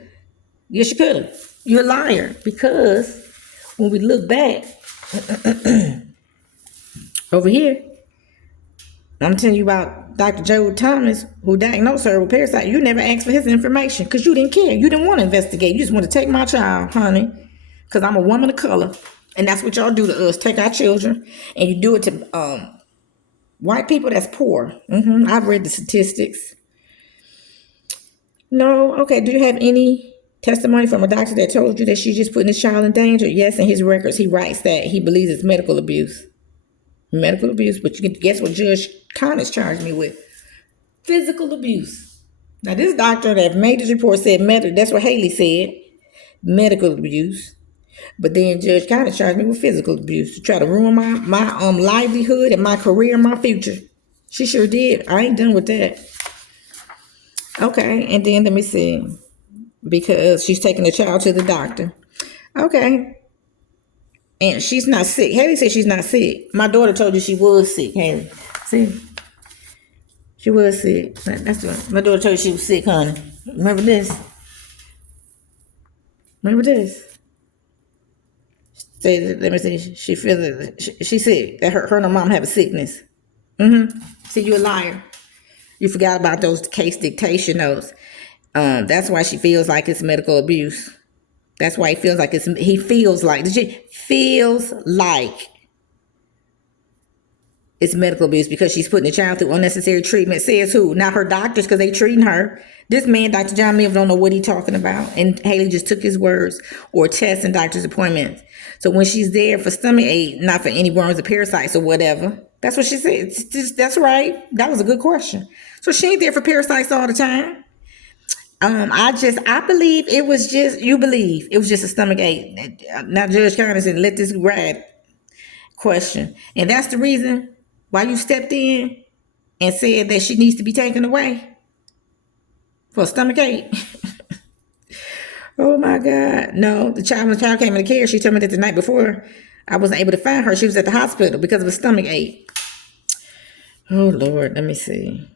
Yes, you could have. You're a liar, because when we look back over here, I'm telling you about Dr. Jude Thomas, who diagnosed her with parasites. You never asked for his information because you didn't care. You didn't want to investigate. You just want to take my child, honey, because I'm a woman of color. And that's what y'all do to us. Take our children, and you do it to white people that's poor. I've read the statistics. No, okay. Do you have any testimony from a doctor that told you that she's just putting this child in danger? Yes, in his records, he writes that he believes it's medical abuse. Medical abuse, but you can guess what Judge Conits charged me with? Physical abuse. Now, this doctor that made this report said that's what Haley said, medical abuse. But then Judge Conits charged me with physical abuse to try to ruin my livelihood and my career and my future. She sure did. I ain't done with that. Okay, and then let me see. Because she's taking the child to the doctor. Okay. And she's not sick. Haley said she's not sick. My daughter told you she was sick, Haley. See? She was sick. That's what my daughter told you she was sick, honey. Remember this? Remember this? Let me see. She feels that she said that her and her mom have a sickness. See, you're a liar. You forgot about those case dictation notes. That's why she feels like it's medical abuse. That's why he feels like it's medical abuse, because she's putting the child through unnecessary treatment. Says who? Not her doctors, because they treating her. This man, Dr. John Mills, don't know what he's talking about. And Haley just took his words, or tests and doctor's appointments. So when she's there for stomach ache, not for any worms or parasites or whatever, that's what she said. That's right. That was a good question. So she ain't there for parasites all the time. I believe it was just, you believe it was just a stomach ache. Now Judge Conits said, let this ride. Question. And that's the reason why you stepped in and said that she needs to be taken away for a stomach ache. Oh my God. No, when the child came into care, she told me that the night before I wasn't able to find her. She was at the hospital because of a stomach ache. Oh Lord, let me see.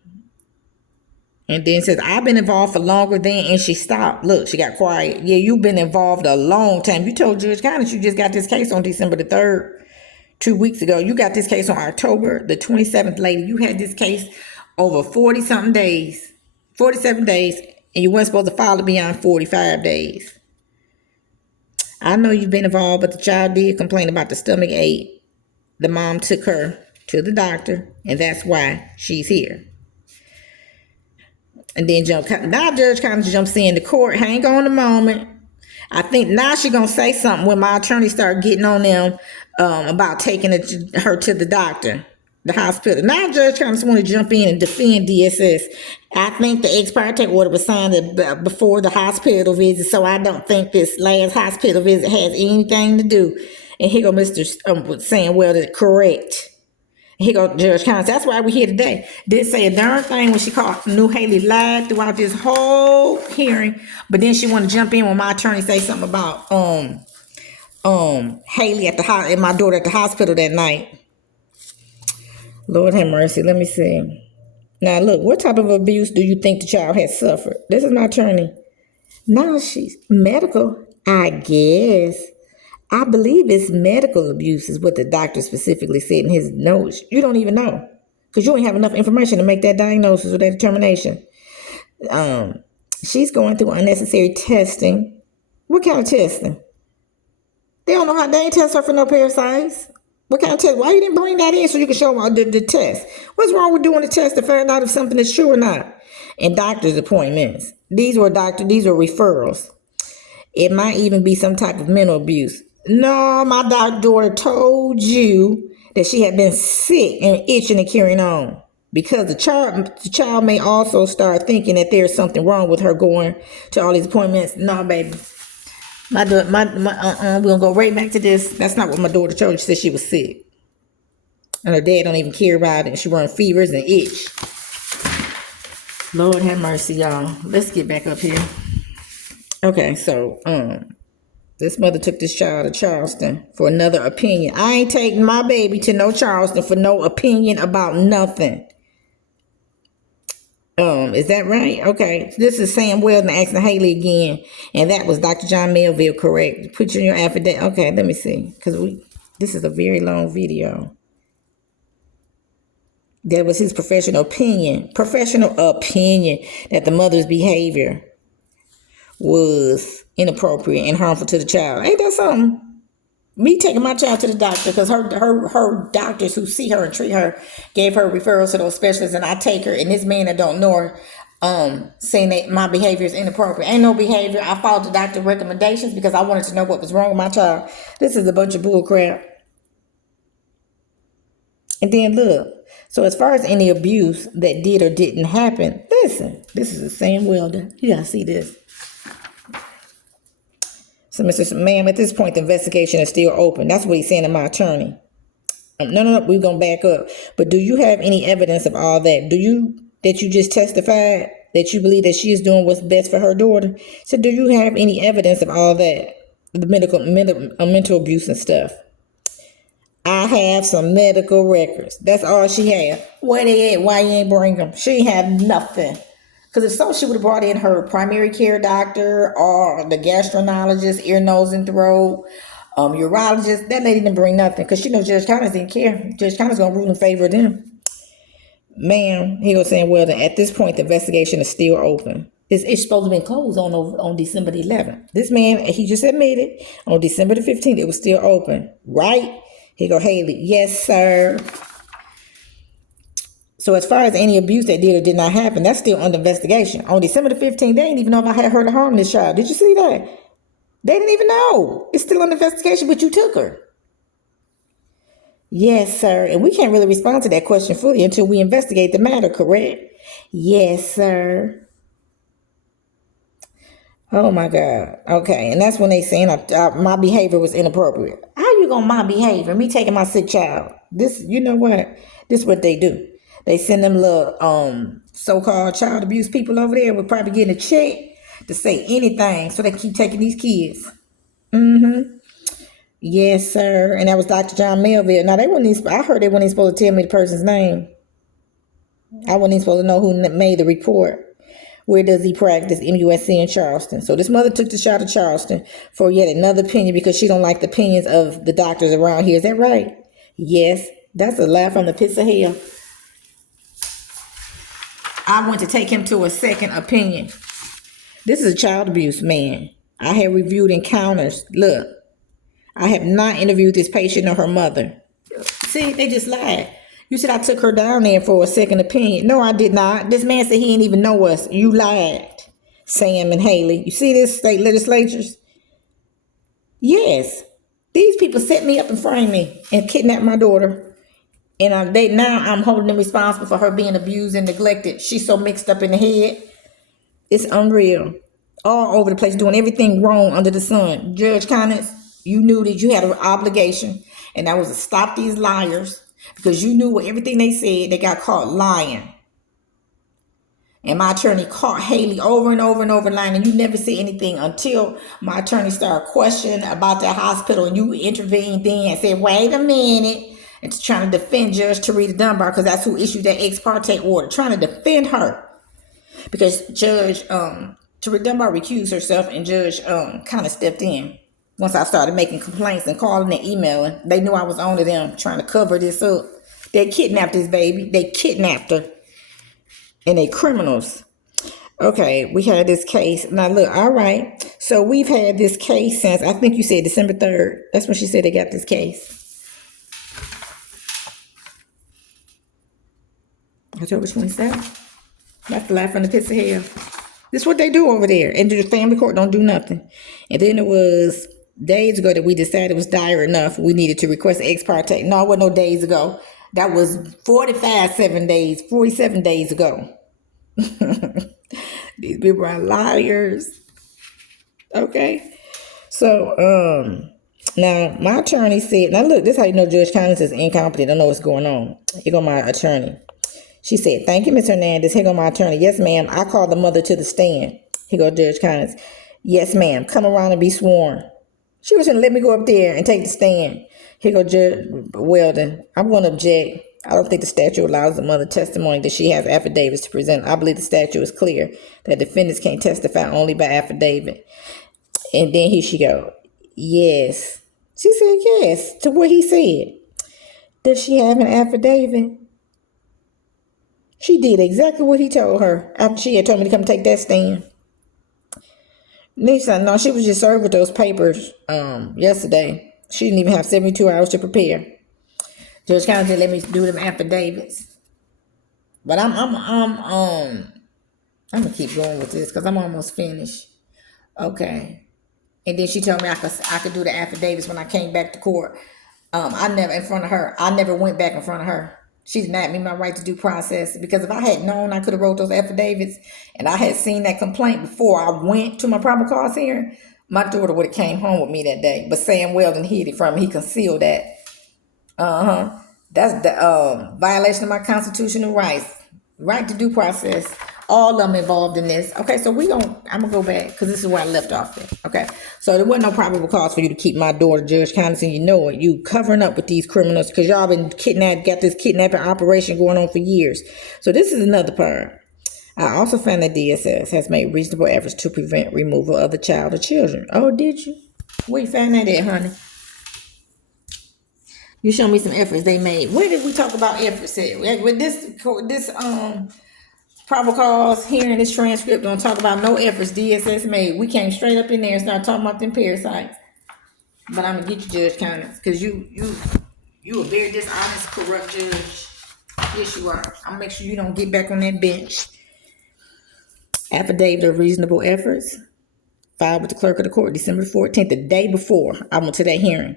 And then it says, I've been involved for longer than, and she stopped. Look, she got quiet. Yeah, you've been involved a long time. You told Judge Conits you just got this case on December the 3rd, 2 weeks ago. You got this case on October the 27th, lady. You had this case over 40 something days, 47 days, and you weren't supposed to file it beyond 45 days. I know you've been involved, but the child did complain about the stomach ache. The mom took her to the doctor, and that's why she's here. And then now Judge Conits jumps in the court. Hang on a moment. I think now she's going to say something when my attorney start getting on them about taking her to the doctor, the hospital. Now Judge Conits want to jump in and defend DSS. I think the ex parte order was signed before the hospital visit, so I don't think this last hospital visit has anything to do. And here go Mr. saying, well, that's correct. Here go Judge Conits. That's why we're here today. Didn't say a darn thing when she knew Haley lied throughout this whole hearing, but then she want to jump in when my attorney say something about Haley and my daughter at the hospital that night. Lord have mercy. Let me see. Now look, what type of abuse do you think the child has suffered? This is my attorney. Now she's medical, I guess. I believe it's medical abuse is what the doctor specifically said in his notes. You don't even know because you don't have enough information to make that diagnosis or that determination. She's going through unnecessary testing. What kind of testing? They don't know how. They ain't test her for no parasites. What kind of test? Why you didn't bring that in so you can show them the test? What's wrong with doing the test to find out if something is true or not? And doctor's appointments. These were referrals. It might even be some type of mental abuse. No, my daughter told you that she had been sick and itching and carrying on because the child may also start thinking that there's something wrong with her going to all these appointments. No, baby, we're gonna go right back to this. That's not what my daughter told you. She said she was sick, and her dad don't even care about it. And she running fevers and itch. Lord have mercy, y'all. Let's get back up here. Okay, so this mother took this child to Charleston for another opinion. I ain't taking my baby to no Charleston for no opinion about nothing. Is that right? Okay. This is Sam Weldon asking Haley again. And that was Dr. John Melville, correct? Put you in your affidavit. Okay, let me see. Because this is a very long video. That was his professional opinion that the mother's behavior was inappropriate and harmful to the child. Ain't that something? Me taking my child to the doctor because her doctors who see her and treat her gave her referrals to those specialists, and I take her, and this man that don't know her saying that my behavior is inappropriate. Ain't no behavior. I followed the doctor's recommendations because I wanted to know what was wrong with my child. This is a bunch of bull crap. And then look, so as far as any abuse that did or didn't happen, listen, this is the Sam Weldon. You gotta see this. So, Ma'am, at this point, the investigation is still open. That's what he's saying to my attorney. No, we're going to back up. But do you have any evidence of all that? That you just testified that you believe that she is doing what's best for her daughter? So do you have any evidence of all that? The mental abuse and stuff. I have some medical records. That's all she had. Where they at? Why you ain't bring them? She had nothing. Because if so, she would have brought in her primary care doctor or the gastroenterologist, ear, nose, and throat, urologist. That lady didn't bring nothing because she knows Judge Conits didn't care. Judge Conits going to rule in favor of them. Ma'am, he was saying, well, at this point, the investigation is still open. It's supposed to have been closed on December the 11th. This man, he just admitted on December the 15th, it was still open. Right? He go, Haley, yes, sir. So as far as any abuse that did or did not happen, that's still under investigation. On December the 15th, they didn't even know if I had her to harm this child. Did you see that? They didn't even know. It's still under investigation, but you took her. Yes, sir. And we can't really respond to that question fully until we investigate the matter, correct? Yes, sir. Oh, my God. Okay. And that's when they saying my behavior was inappropriate. How you gonna my behavior? Me taking my sick child. This, you know what? This is what they do. They send them little so-called child abuse people over there. We're probably getting a check to say anything so they keep taking these kids. Mm-hmm. Yes, sir. And that was Dr. John Melville. Now, they wouldn't even, I heard they weren't even supposed to tell me the person's name. I wasn't even supposed to know who made the report. Where does he practice? MUSC in Charleston. So this mother took the shot of Charleston for yet another opinion because she don't like the opinions of the doctors around here. Is that right? Yes. That's a laugh from the pits of hell. I went to take him to a second opinion. This is a child abuse man. I have reviewed encounters. Look, I have not interviewed this patient or her mother. See, they just lied. You said I took her down there for a second opinion. No, I did not. This man said he didn't even know us. You lied, Sam and Haley. You see this, state legislatures? Yes. These people set me up and framed me and kidnapped my daughter. And now I'm holding them responsible for her being abused and neglected. She's so mixed up in the head. It's unreal. All over the place, doing everything wrong under the sun. Judge Conits, you knew that you had an obligation, and that was to stop these liars, because you knew with everything they said, they got caught lying. And my attorney caught Haley over and over and over lying, and you never said anything until my attorney started questioning about that hospital, and you intervened then and said, wait a minute, and trying to defend Judge Teresa Dunbar, because that's who issued that ex parte order, trying to defend her. Because Judge Teresa Dunbar recused herself, and Judge kind of stepped in. Once I started making complaints and calling and emailing, they knew I was on to them, trying to cover this up. They kidnapped this baby. They kidnapped her. And they criminals. Okay, we had this case. Now look, all right. So we've had this case since, I think you said December 3rd. That's when she said they got this case. October 27th. That's the laugh from the pits of hell. This is what they do over there. And the family court don't do nothing. And then it was days ago that we decided it was dire enough. We needed to request ex parte. No, it wasn't no days ago. That was 47 days ago. These people are liars. Okay. So, now my attorney said, now look, this is how you know Judge Conits is incompetent. Don't know what's going on. Here go my attorney. She said, thank you, Ms. Hernandez. Here go my attorney. Yes, ma'am. I called the mother to the stand. Here go Judge Conits. Yes, ma'am. Come around and be sworn. She was going to let me go up there and take the stand. Here go Judge Weldon. I'm going to object. I don't think the statute allows the mother testimony that she has affidavits to present. I believe the statute is clear that defendants can't testify only by affidavit. And then here she go. Yes. She said yes to what he said. Does she have an affidavit? She did exactly what he told her after she had told me to come take that stand. Lisa, no, she was just served with those papers yesterday. She didn't even have 72 hours to prepare. Judge Conits didn't let me do them affidavits. But I'm gonna keep going with this because I'm almost finished. Okay. And then she told me I could do the affidavits when I came back to court. I never went back in front of her. She denied me my right to due process, because if I had known I could have wrote those affidavits and I had seen that complaint before I went to my probable cause hearing, my daughter would have came home with me that day. But Sam Weldon hid it from me. He concealed that. That's the violation of my constitutional rights. Right to due process. All of them involved in this. Okay, so I'm going to go back because this is where I left off at. Okay, so there wasn't no probable cause for you to keep my daughter, Judge Conits, and you know it. You covering up with these criminals because y'all been got this kidnapping operation going on for years. So this is another part. I also found that DSS has made reasonable efforts to prevent removal of the child or children. Oh, did you? Where you found that at, honey? You show me some efforts they made. Where did we talk about efforts at? With this probable cause hearing, this transcript don't talk about no efforts DSS made. We came straight up in there and started talking about them parasites. But I'm gonna get you, Judge Conits, because you a very dishonest, corrupt judge. Yes, you are. I'm gonna make sure you don't get back on that bench. Affidavit of reasonable efforts filed with the clerk of the court December 14th, the day before I went to that hearing.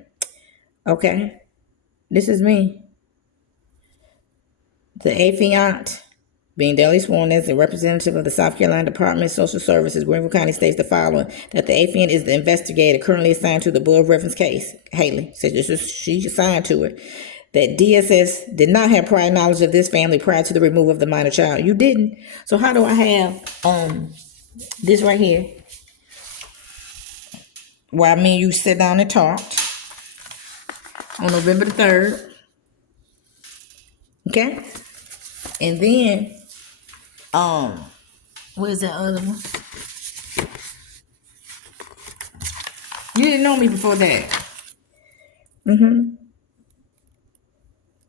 Okay, this is me. The affiant, being duly sworn as a representative of the South Carolina Department of Social Services, Greenville County, states the following: that the affiant is the investigator currently assigned to the above reference case. Haley said she assigned to it. That DSS did not have prior knowledge of this family prior to the removal of the minor child. You didn't. So how do I have this right here? while me and you sat down and talked on November the 3rd. Okay? And then, where's that other one? You didn't know me before that.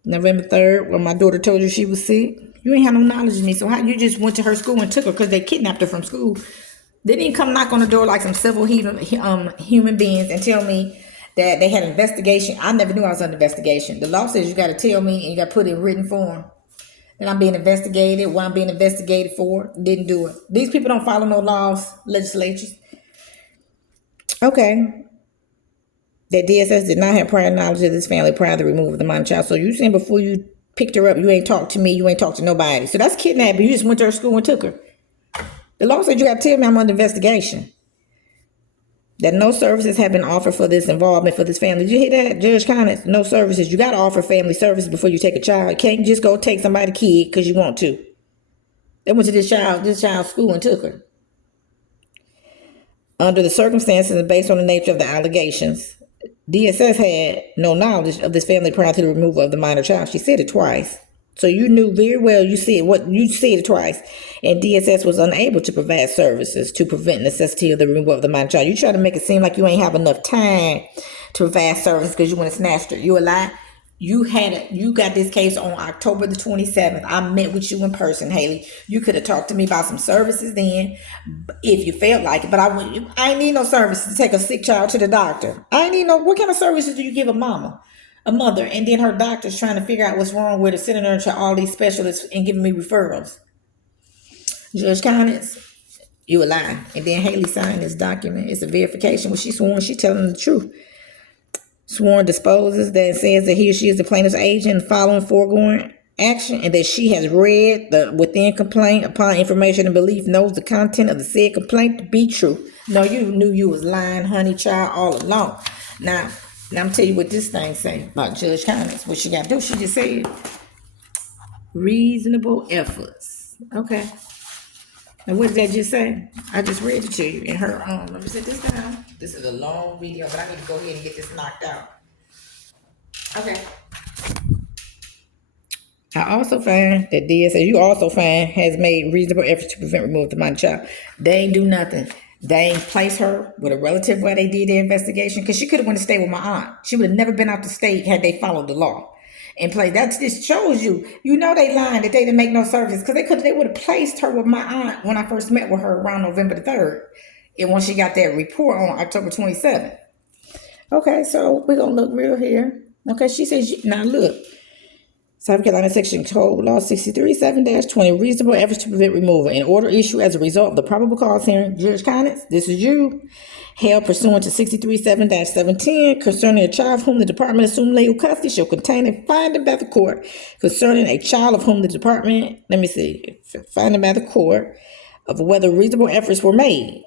November 3rd, when my daughter told you she was sick. You ain't have no knowledge of me. So how you just went to her school and took her because they kidnapped her from school? They didn't come knock on the door like some civil human beings and tell me that they had an investigation. I never knew I was under investigation. The law says you got to tell me and you got to put it in written form. And I'm being investigated. What I'm being investigated for, didn't do it. These people don't follow no laws, legislatures. Okay. That DSS did not have prior knowledge of this family prior to the removal of the minor child. So you saying before you picked her up, you ain't talked to me, you ain't talked to nobody. So that's kidnapping. You just went to her school and took her. The law said you got to tell me I'm under investigation. That no services have been offered for this involvement for this family. Did you hear that, Judge Conits? No services. You got to offer family services before you take a child. You can't just go take somebody's kid because you want to. They went to this child's school and took her. Under the circumstances and based on the nature of the allegations, DSS had no knowledge of this family prior to the removal of the minor child. She said it twice. So you knew very well you said it twice. And DSS was unable to provide services to prevent necessity of the removal of the minor child. You try to make it seem like you ain't have enough time to provide service because you went and snatched her. You a lie. You got this case on October the 27th. I met with you in person, Haley. You could have talked to me about some services then if you felt like it. But I ain't need no services to take a sick child to the doctor. I ain't need no, what kind of services do you give a mother, and then her doctor's trying to figure out what's wrong with her, sending her to all these specialists and giving me referrals? Judge Conits, you a lie. And then Haley signed this document. It's a verification. When she sworn, she telling the truth. Sworn disposes that says that he or she is the plaintiff's agent following foregoing action, and that she has read the within complaint upon information and belief knows the content of the said complaint to be true. No, you knew you was lying, honey child, all along. Now I'm tell you what this thing say about Judge Conits. What she got to do? She just said reasonable efforts. Okay. Now what did that just say? I just read it to you in her let me set this down. This is a long video, but I need to go ahead and get this knocked out. Okay. I also find that DSS, you also find, has made reasonable efforts to prevent removal of the minor child. They ain't do nothing. They ain't place her with a relative where they did the investigation, because she could have went to stay with my aunt. She would have never been out the state had they followed the law and place. That just shows you, they lying that they didn't make no service, because they would have placed her with my aunt when I first met with her around November the 3rd, and once she got that report on October 27th. Okay, so we're gonna look real here. Okay, she says, now look, South Carolina Section Code Law 63-7-20, reasonable efforts to prevent removal. An order issued as a result of the probable cause hearing, Judge Conits, this is you, held pursuant to 63-7-710, concerning a child of whom the department assumed legal custody, shall contain a finding by the court concerning a child of whom the department, finding by the court of whether reasonable efforts were made.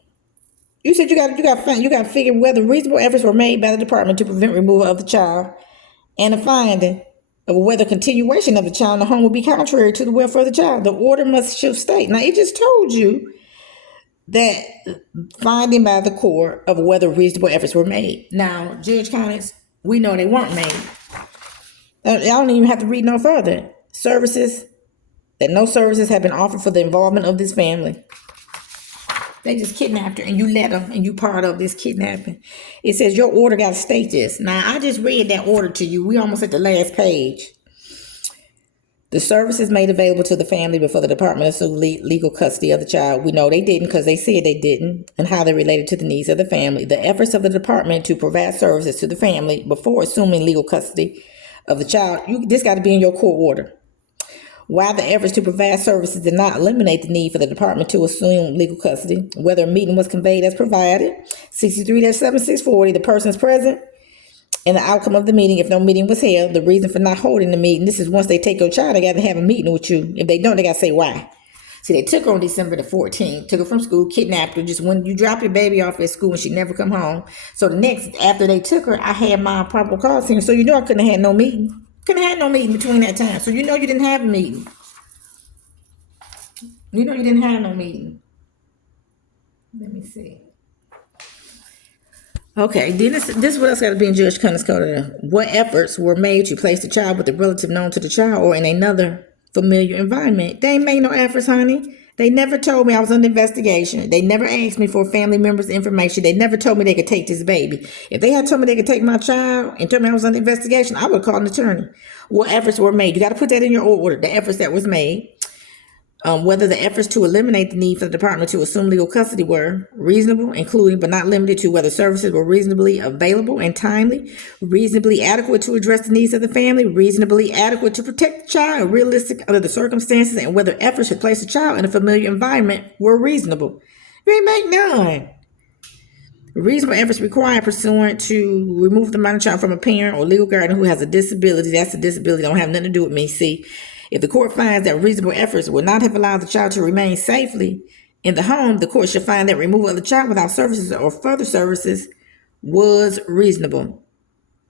You said you got to figure whether reasonable efforts were made by the department to prevent removal of the child, and a finding of whether continuation of the child in the home would be contrary to the welfare of the child. The order shall state. Now, it just told you that finding by the court of whether reasonable efforts were made. Now, Judge Conits, we know they weren't made. I don't even have to read no further. That no services have been offered for the involvement of this family. They just kidnapped her, and you let them, and you part of this kidnapping. It says your order got to state this. Now, I just read that order to you. We almost at the last page. The services made available to the family before the department assumed legal custody of the child. We know they didn't, because they said they didn't, and how they related to the needs of the family. The efforts of the department to provide services to the family before assuming legal custody of the child, this got to be in your court order. While the efforts to provide services did not eliminate the need for the department to assume legal custody, whether a meeting was conveyed as provided, 63-7640, the persons present, and the outcome of the meeting, if no meeting was held, the reason for not holding the meeting, this is once they take your child, they got to have a meeting with you. If they don't, they got to say why. See, they took her on December the 14th, took her from school, kidnapped her, just when you drop your baby off at school and she never come home. So the next, after they took her, I had my probable cause hearing, so I couldn't have had no meeting. Couldn't have had no meeting between that time. So you didn't have a meeting. You didn't have no meeting. Let me see. Okay, then this is what else got to be in Judge Conits' code. What efforts were made to place the child with a relative known to the child or in another familiar environment? They ain't made no efforts, honey. They never told me I was under investigation. They never asked me for family members' information. They never told me they could take this baby. If they had told me they could take my child and told me I was under investigation, I would have called an attorney. What efforts were made? You got to put that in your order. The efforts that was made. Whether the efforts to eliminate the need for the department to assume legal custody were reasonable, including but not limited to whether services were reasonably available and timely, reasonably adequate to address the needs of the family, reasonably adequate to protect the child, realistic under the circumstances, and whether efforts to place the child in a familiar environment were reasonable. You ain't make none. Reasonable efforts required pursuant to remove the minor child from a parent or legal guardian who has a disability. That's a disability. Don't have nothing to do with me. See, if the court finds that reasonable efforts would not have allowed the child to remain safely in the home, the court should find that removal of the child without services or further services was reasonable.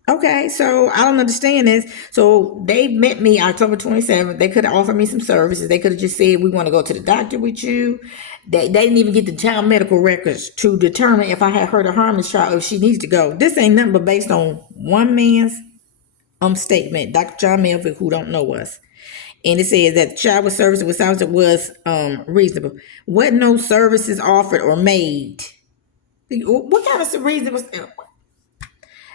Okay, so I don't understand this. So they met me October 27th. They could have offered me some services. They could have just said, we want to go to the doctor with you. They didn't even get the child medical records to determine if I had hurt or harmed this child, if she needed to go. This ain't nothing but based on one man's statement, Dr. John Melvin, who don't know us. And it says that the child was serviced with service that was reasonable. What no services offered or made? What kind of reason was there?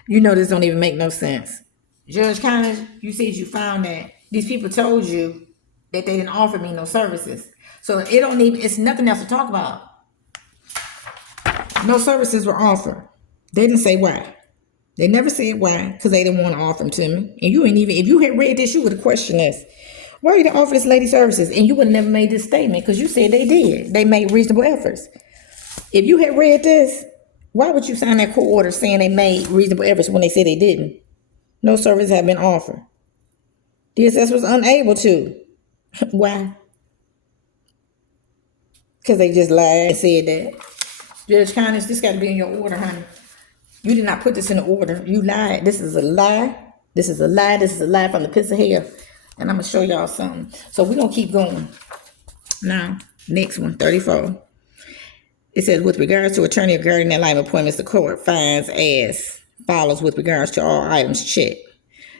You know this don't even make no sense. Judge Conits, you said you found that these people told you that they didn't offer me no services. So it's nothing else to talk about. No services were offered. They didn't say why. They never said why, because they didn't want to offer them to me. And you ain't even, if you had read this, you would have questioned this. Why you didn't offer this lady services? And you would have never made this statement, because you said they did. They made reasonable efforts. If you had read this, why would you sign that court order saying they made reasonable efforts when they said they didn't? No service had been offered. DSS was unable to. Why? Because they just lied and said that. Judge Conits, this got to be in your order, honey. You did not put this in the order. You lied. This is a lie. This is a lie. This is a lie from the pits of hell. And I'm going to show y'all something. So we're going to keep going. Now, next one, 34. It says, with regards to attorney or guardian ad litem appointments, the court finds as follows with regards to all items checked.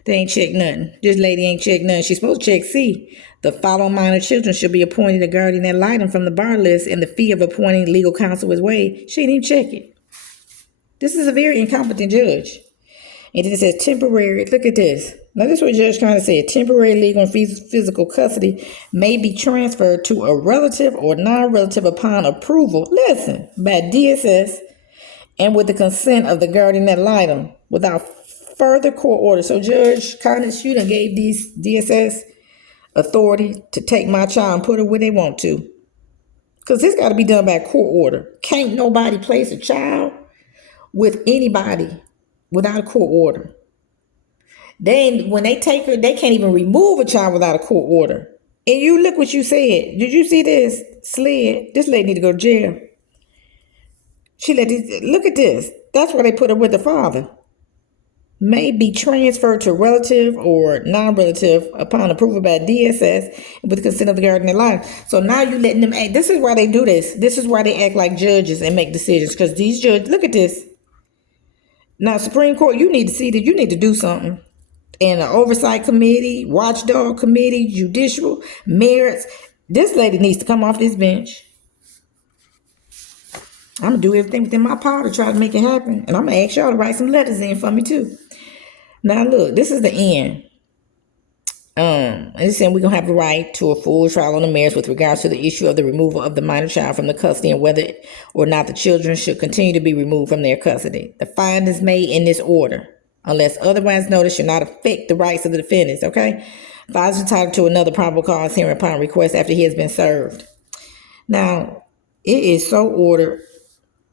They ain't checked nothing. This lady ain't checked nothing. She's supposed to check C. The following minor children should be appointed a guardian ad litem from the bar list, and the fee of appointing legal counsel is waived. She didn't even check it. This is a very incompetent judge. And then it says temporary. Look at this. Now this is what Judge Conits said. Temporary legal and physical custody may be transferred to a relative or non-relative upon approval, listen, by DSS and with the consent of the guardian ad litem without further court order. So Judge Conits, you done gave these DSS authority to take my child and put her where they want to. Because this got to be done by court order. Can't nobody place a child with anybody without a court order. When they take her, they can't even remove a child without a court order. And you look what you said. Did you see this? Slid. This lady need to go to jail. Look at this. That's where they put her with the father. May be transferred to relative or non-relative upon approval by DSS with the consent of the guardian ad litem. So now you letting them act. This is why they do this. This is why they act like judges and make decisions. Because these judges, look at this. Now, Supreme Court, you need to see that you need to do something. And an oversight committee, watchdog committee, judicial, merits. This lady needs to come off this bench. I'm going to do everything within my power to try to make it happen. And I'm going to ask y'all to write some letters in for me, too. Now, look, this is the end. And it's saying we're going to have the right to a full trial on the merits with regards to the issue of the removal of the minor child from the custody and whether or not the children should continue to be removed from their custody. The findings made in this order, unless otherwise noted, should not affect the rights of the defendants, okay? Father is entitled to another probable cause hearing upon request after he has been served. Now, it is so ordered.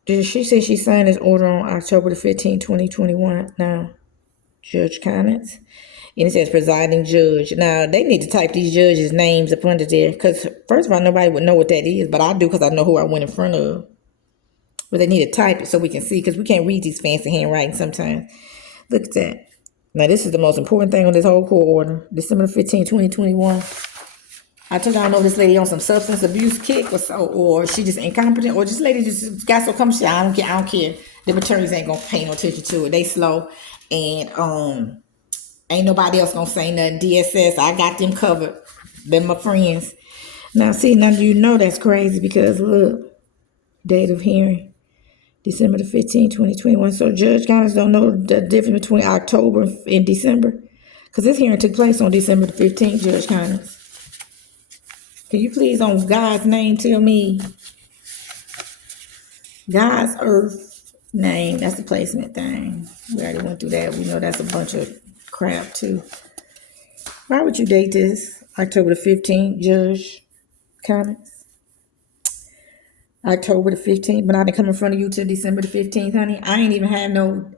She said she signed this order on October the 15th, 2021. Now, Judge Conits. And it says presiding judge. Now, they need to type these judges' names up under there. Because, first of all, nobody would know what that is. But I do because I know who I went in front of. But they need to type it so we can see. Because we can't read these fancy handwriting sometimes. Look at that. Now, this is the most important thing on this whole court order. December 15, 2021. I told y'all, know this lady on some substance abuse kick or she just incompetent. Or this lady just got so comfortable. I don't care. The attorneys ain't gonna pay no attention to it. They slow, and ain't nobody else gonna say nothing. DSS, I got them covered. They're my friends. Now, see, now you know that's crazy because look, date of hearing, December the 15th, 2021. So Judge Conits don't know the difference between October and December? Because this hearing took place on December the 15th, Judge Conits. Can you please, on God's name, tell me God's earth name? That's the placement thing. We already went through that. We know that's a bunch of crap, too. Why would you date this October the 15th, Judge Conits? October the 15th, but I didn't come in front of you till December the 15th, honey. I ain't even had no,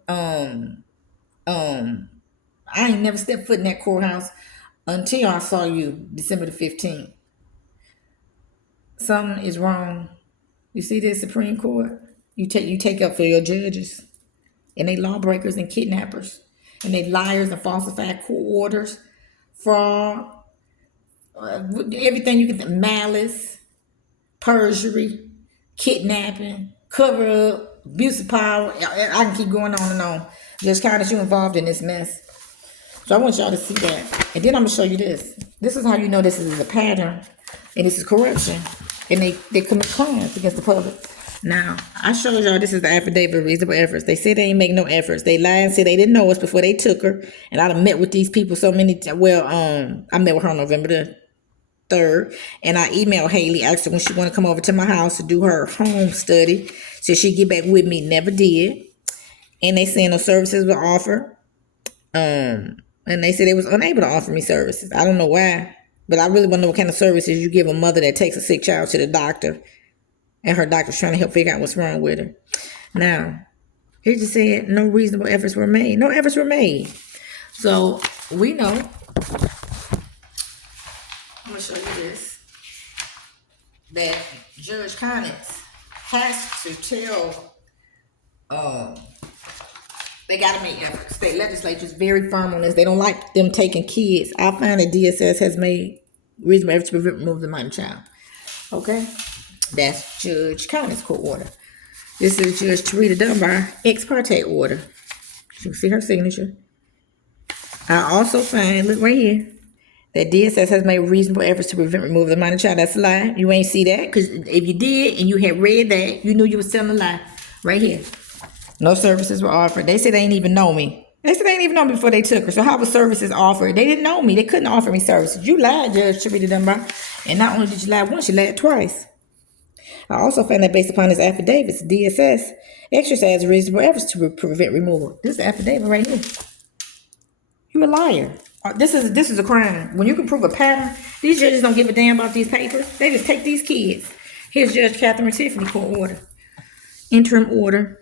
I ain't never stepped foot in that courthouse until I saw you December the 15th. Something is wrong. You see this Supreme Court? You take up for your judges, and they lawbreakers and kidnappers, and they liars and falsified court orders, fraud, everything you can, malice, perjury, kidnapping, cover up, abuse of power. I can keep going on and on. Just kind of you involved in this mess. So I want y'all to see that. And then I'm going to show you this. This is how you know this is a pattern. And this is corruption. And they commit crimes against the public. Now, I showed y'all this is the affidavit of reasonable efforts. They said they ain't make no efforts. They lied and said they didn't know us before they took her. And I done met with these people so many times. Well, I met with her on November the 3rd. And I emailed Haley, asked her when she want to come over to my house to do her home study. So she'd get back with me. Never did. And they said no services were offered. And they said they was unable to offer me services. I don't know why, but I really want to know what kind of services you give a mother that takes a sick child to the doctor, and her doctor's trying to help figure out what's wrong with her. Now, he just said no reasonable efforts were made. No efforts were made. So we know. I'm gonna show you this. That Judge Conits has to tell. They got to make efforts. State legislatures very firm on this. They don't like them taking kids. I find that DSS has made reasonable efforts to prevent removal of the minor child. Okay? That's Judge Conits' court order. This is Judge Tarita Dunbar ex parte order. You can see her signature. I also find, look right here, that DSS has made reasonable efforts to prevent removal of the minor child. That's a lie. You ain't see that, because if you did and you had read that, you knew you was telling a lie. Right here. No services were offered. They said they didn't even know me. They said they didn't even know me before they took her. So how were services offered? They didn't know me. They couldn't offer me services. You lied, Judge Tarita Dunbar. And not only did you lie once, you lied twice. I also found that based upon his affidavits, DSS exercised reasonable efforts to prevent removal. This is the affidavit right here. You a liar. This is a crime. When you can prove a pattern, these judges don't give a damn about these papers. They just take these kids. Here's Judge Catherine Tiffany court order. Interim order.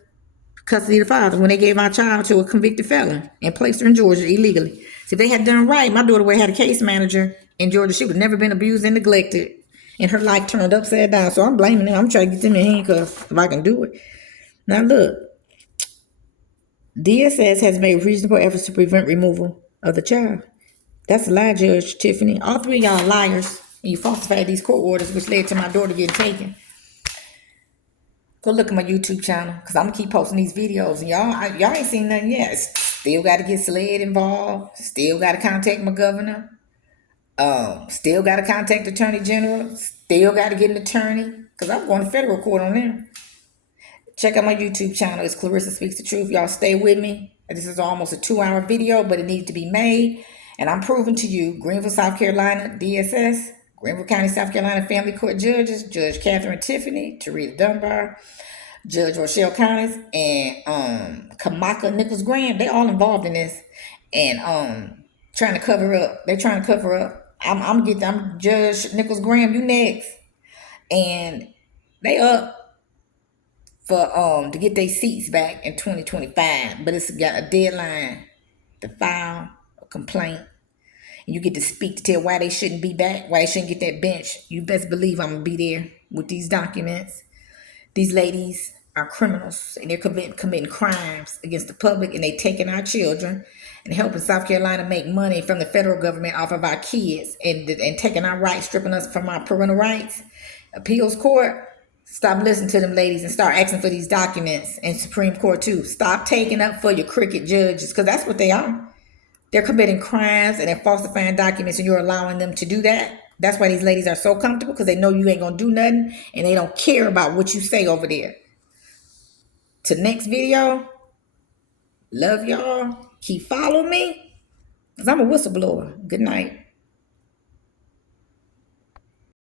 Custody of the father when they gave my child to a convicted felon and placed her in Georgia illegally. So if they had done right, my daughter would have had a case manager in Georgia. She would have never been abused and neglected, and her life turned upside down. So I'm blaming them. I'm trying to get them in handcuffs if I can do it. Now look, DSS has made reasonable efforts to prevent removal of the child. That's a lie, Judge Tiffany. All three of y'all are liars, and you falsified these court orders, which led to my daughter getting taken. Go look at my YouTube channel, because I'm going to keep posting these videos. And y'all ain't seen nothing yet. Still got to get SLED involved. Still got to contact my governor. Still got to contact the Attorney General. Still got to get an attorney, because I'm going to federal court on them. Check out my YouTube channel. It's Clarissa Speaks the Truth. Y'all stay with me. This is almost a 2-hour video, but it needs to be made. And I'm proving to you, Greenville, South Carolina, DSS, Greenville County, South Carolina Family Court Judges, Judge Catherine Tiffany, Tarita Dunbar, Judge Rochelle Conits, and Kamaka Nichols Graham, they all involved in this and trying to cover up. They're trying to cover up. I'm Judge Nichols Graham, you next. And they up for to get their seats back in 2025, but it's got a deadline to file a complaint. And you get to speak to tell why they shouldn't be back, why they shouldn't get that bench. You best believe I'm gonna be there with these documents. These ladies are criminals, and they're committing crimes against the public, and they taking our children and helping South Carolina make money from the federal government off of our kids, and taking our rights, stripping us from our parental rights. Appeals court, Stop listening to them ladies and start asking for these documents. And Supreme Court too. Stop taking up for your cricket judges, because that's what they are. They're committing crimes and they're falsifying documents, and you're allowing them to do that. That's why these ladies are so comfortable, because they know you ain't gonna do nothing and they don't care about what you say over there. To next video. Love y'all. Keep following me, because I'm a whistleblower. Good night.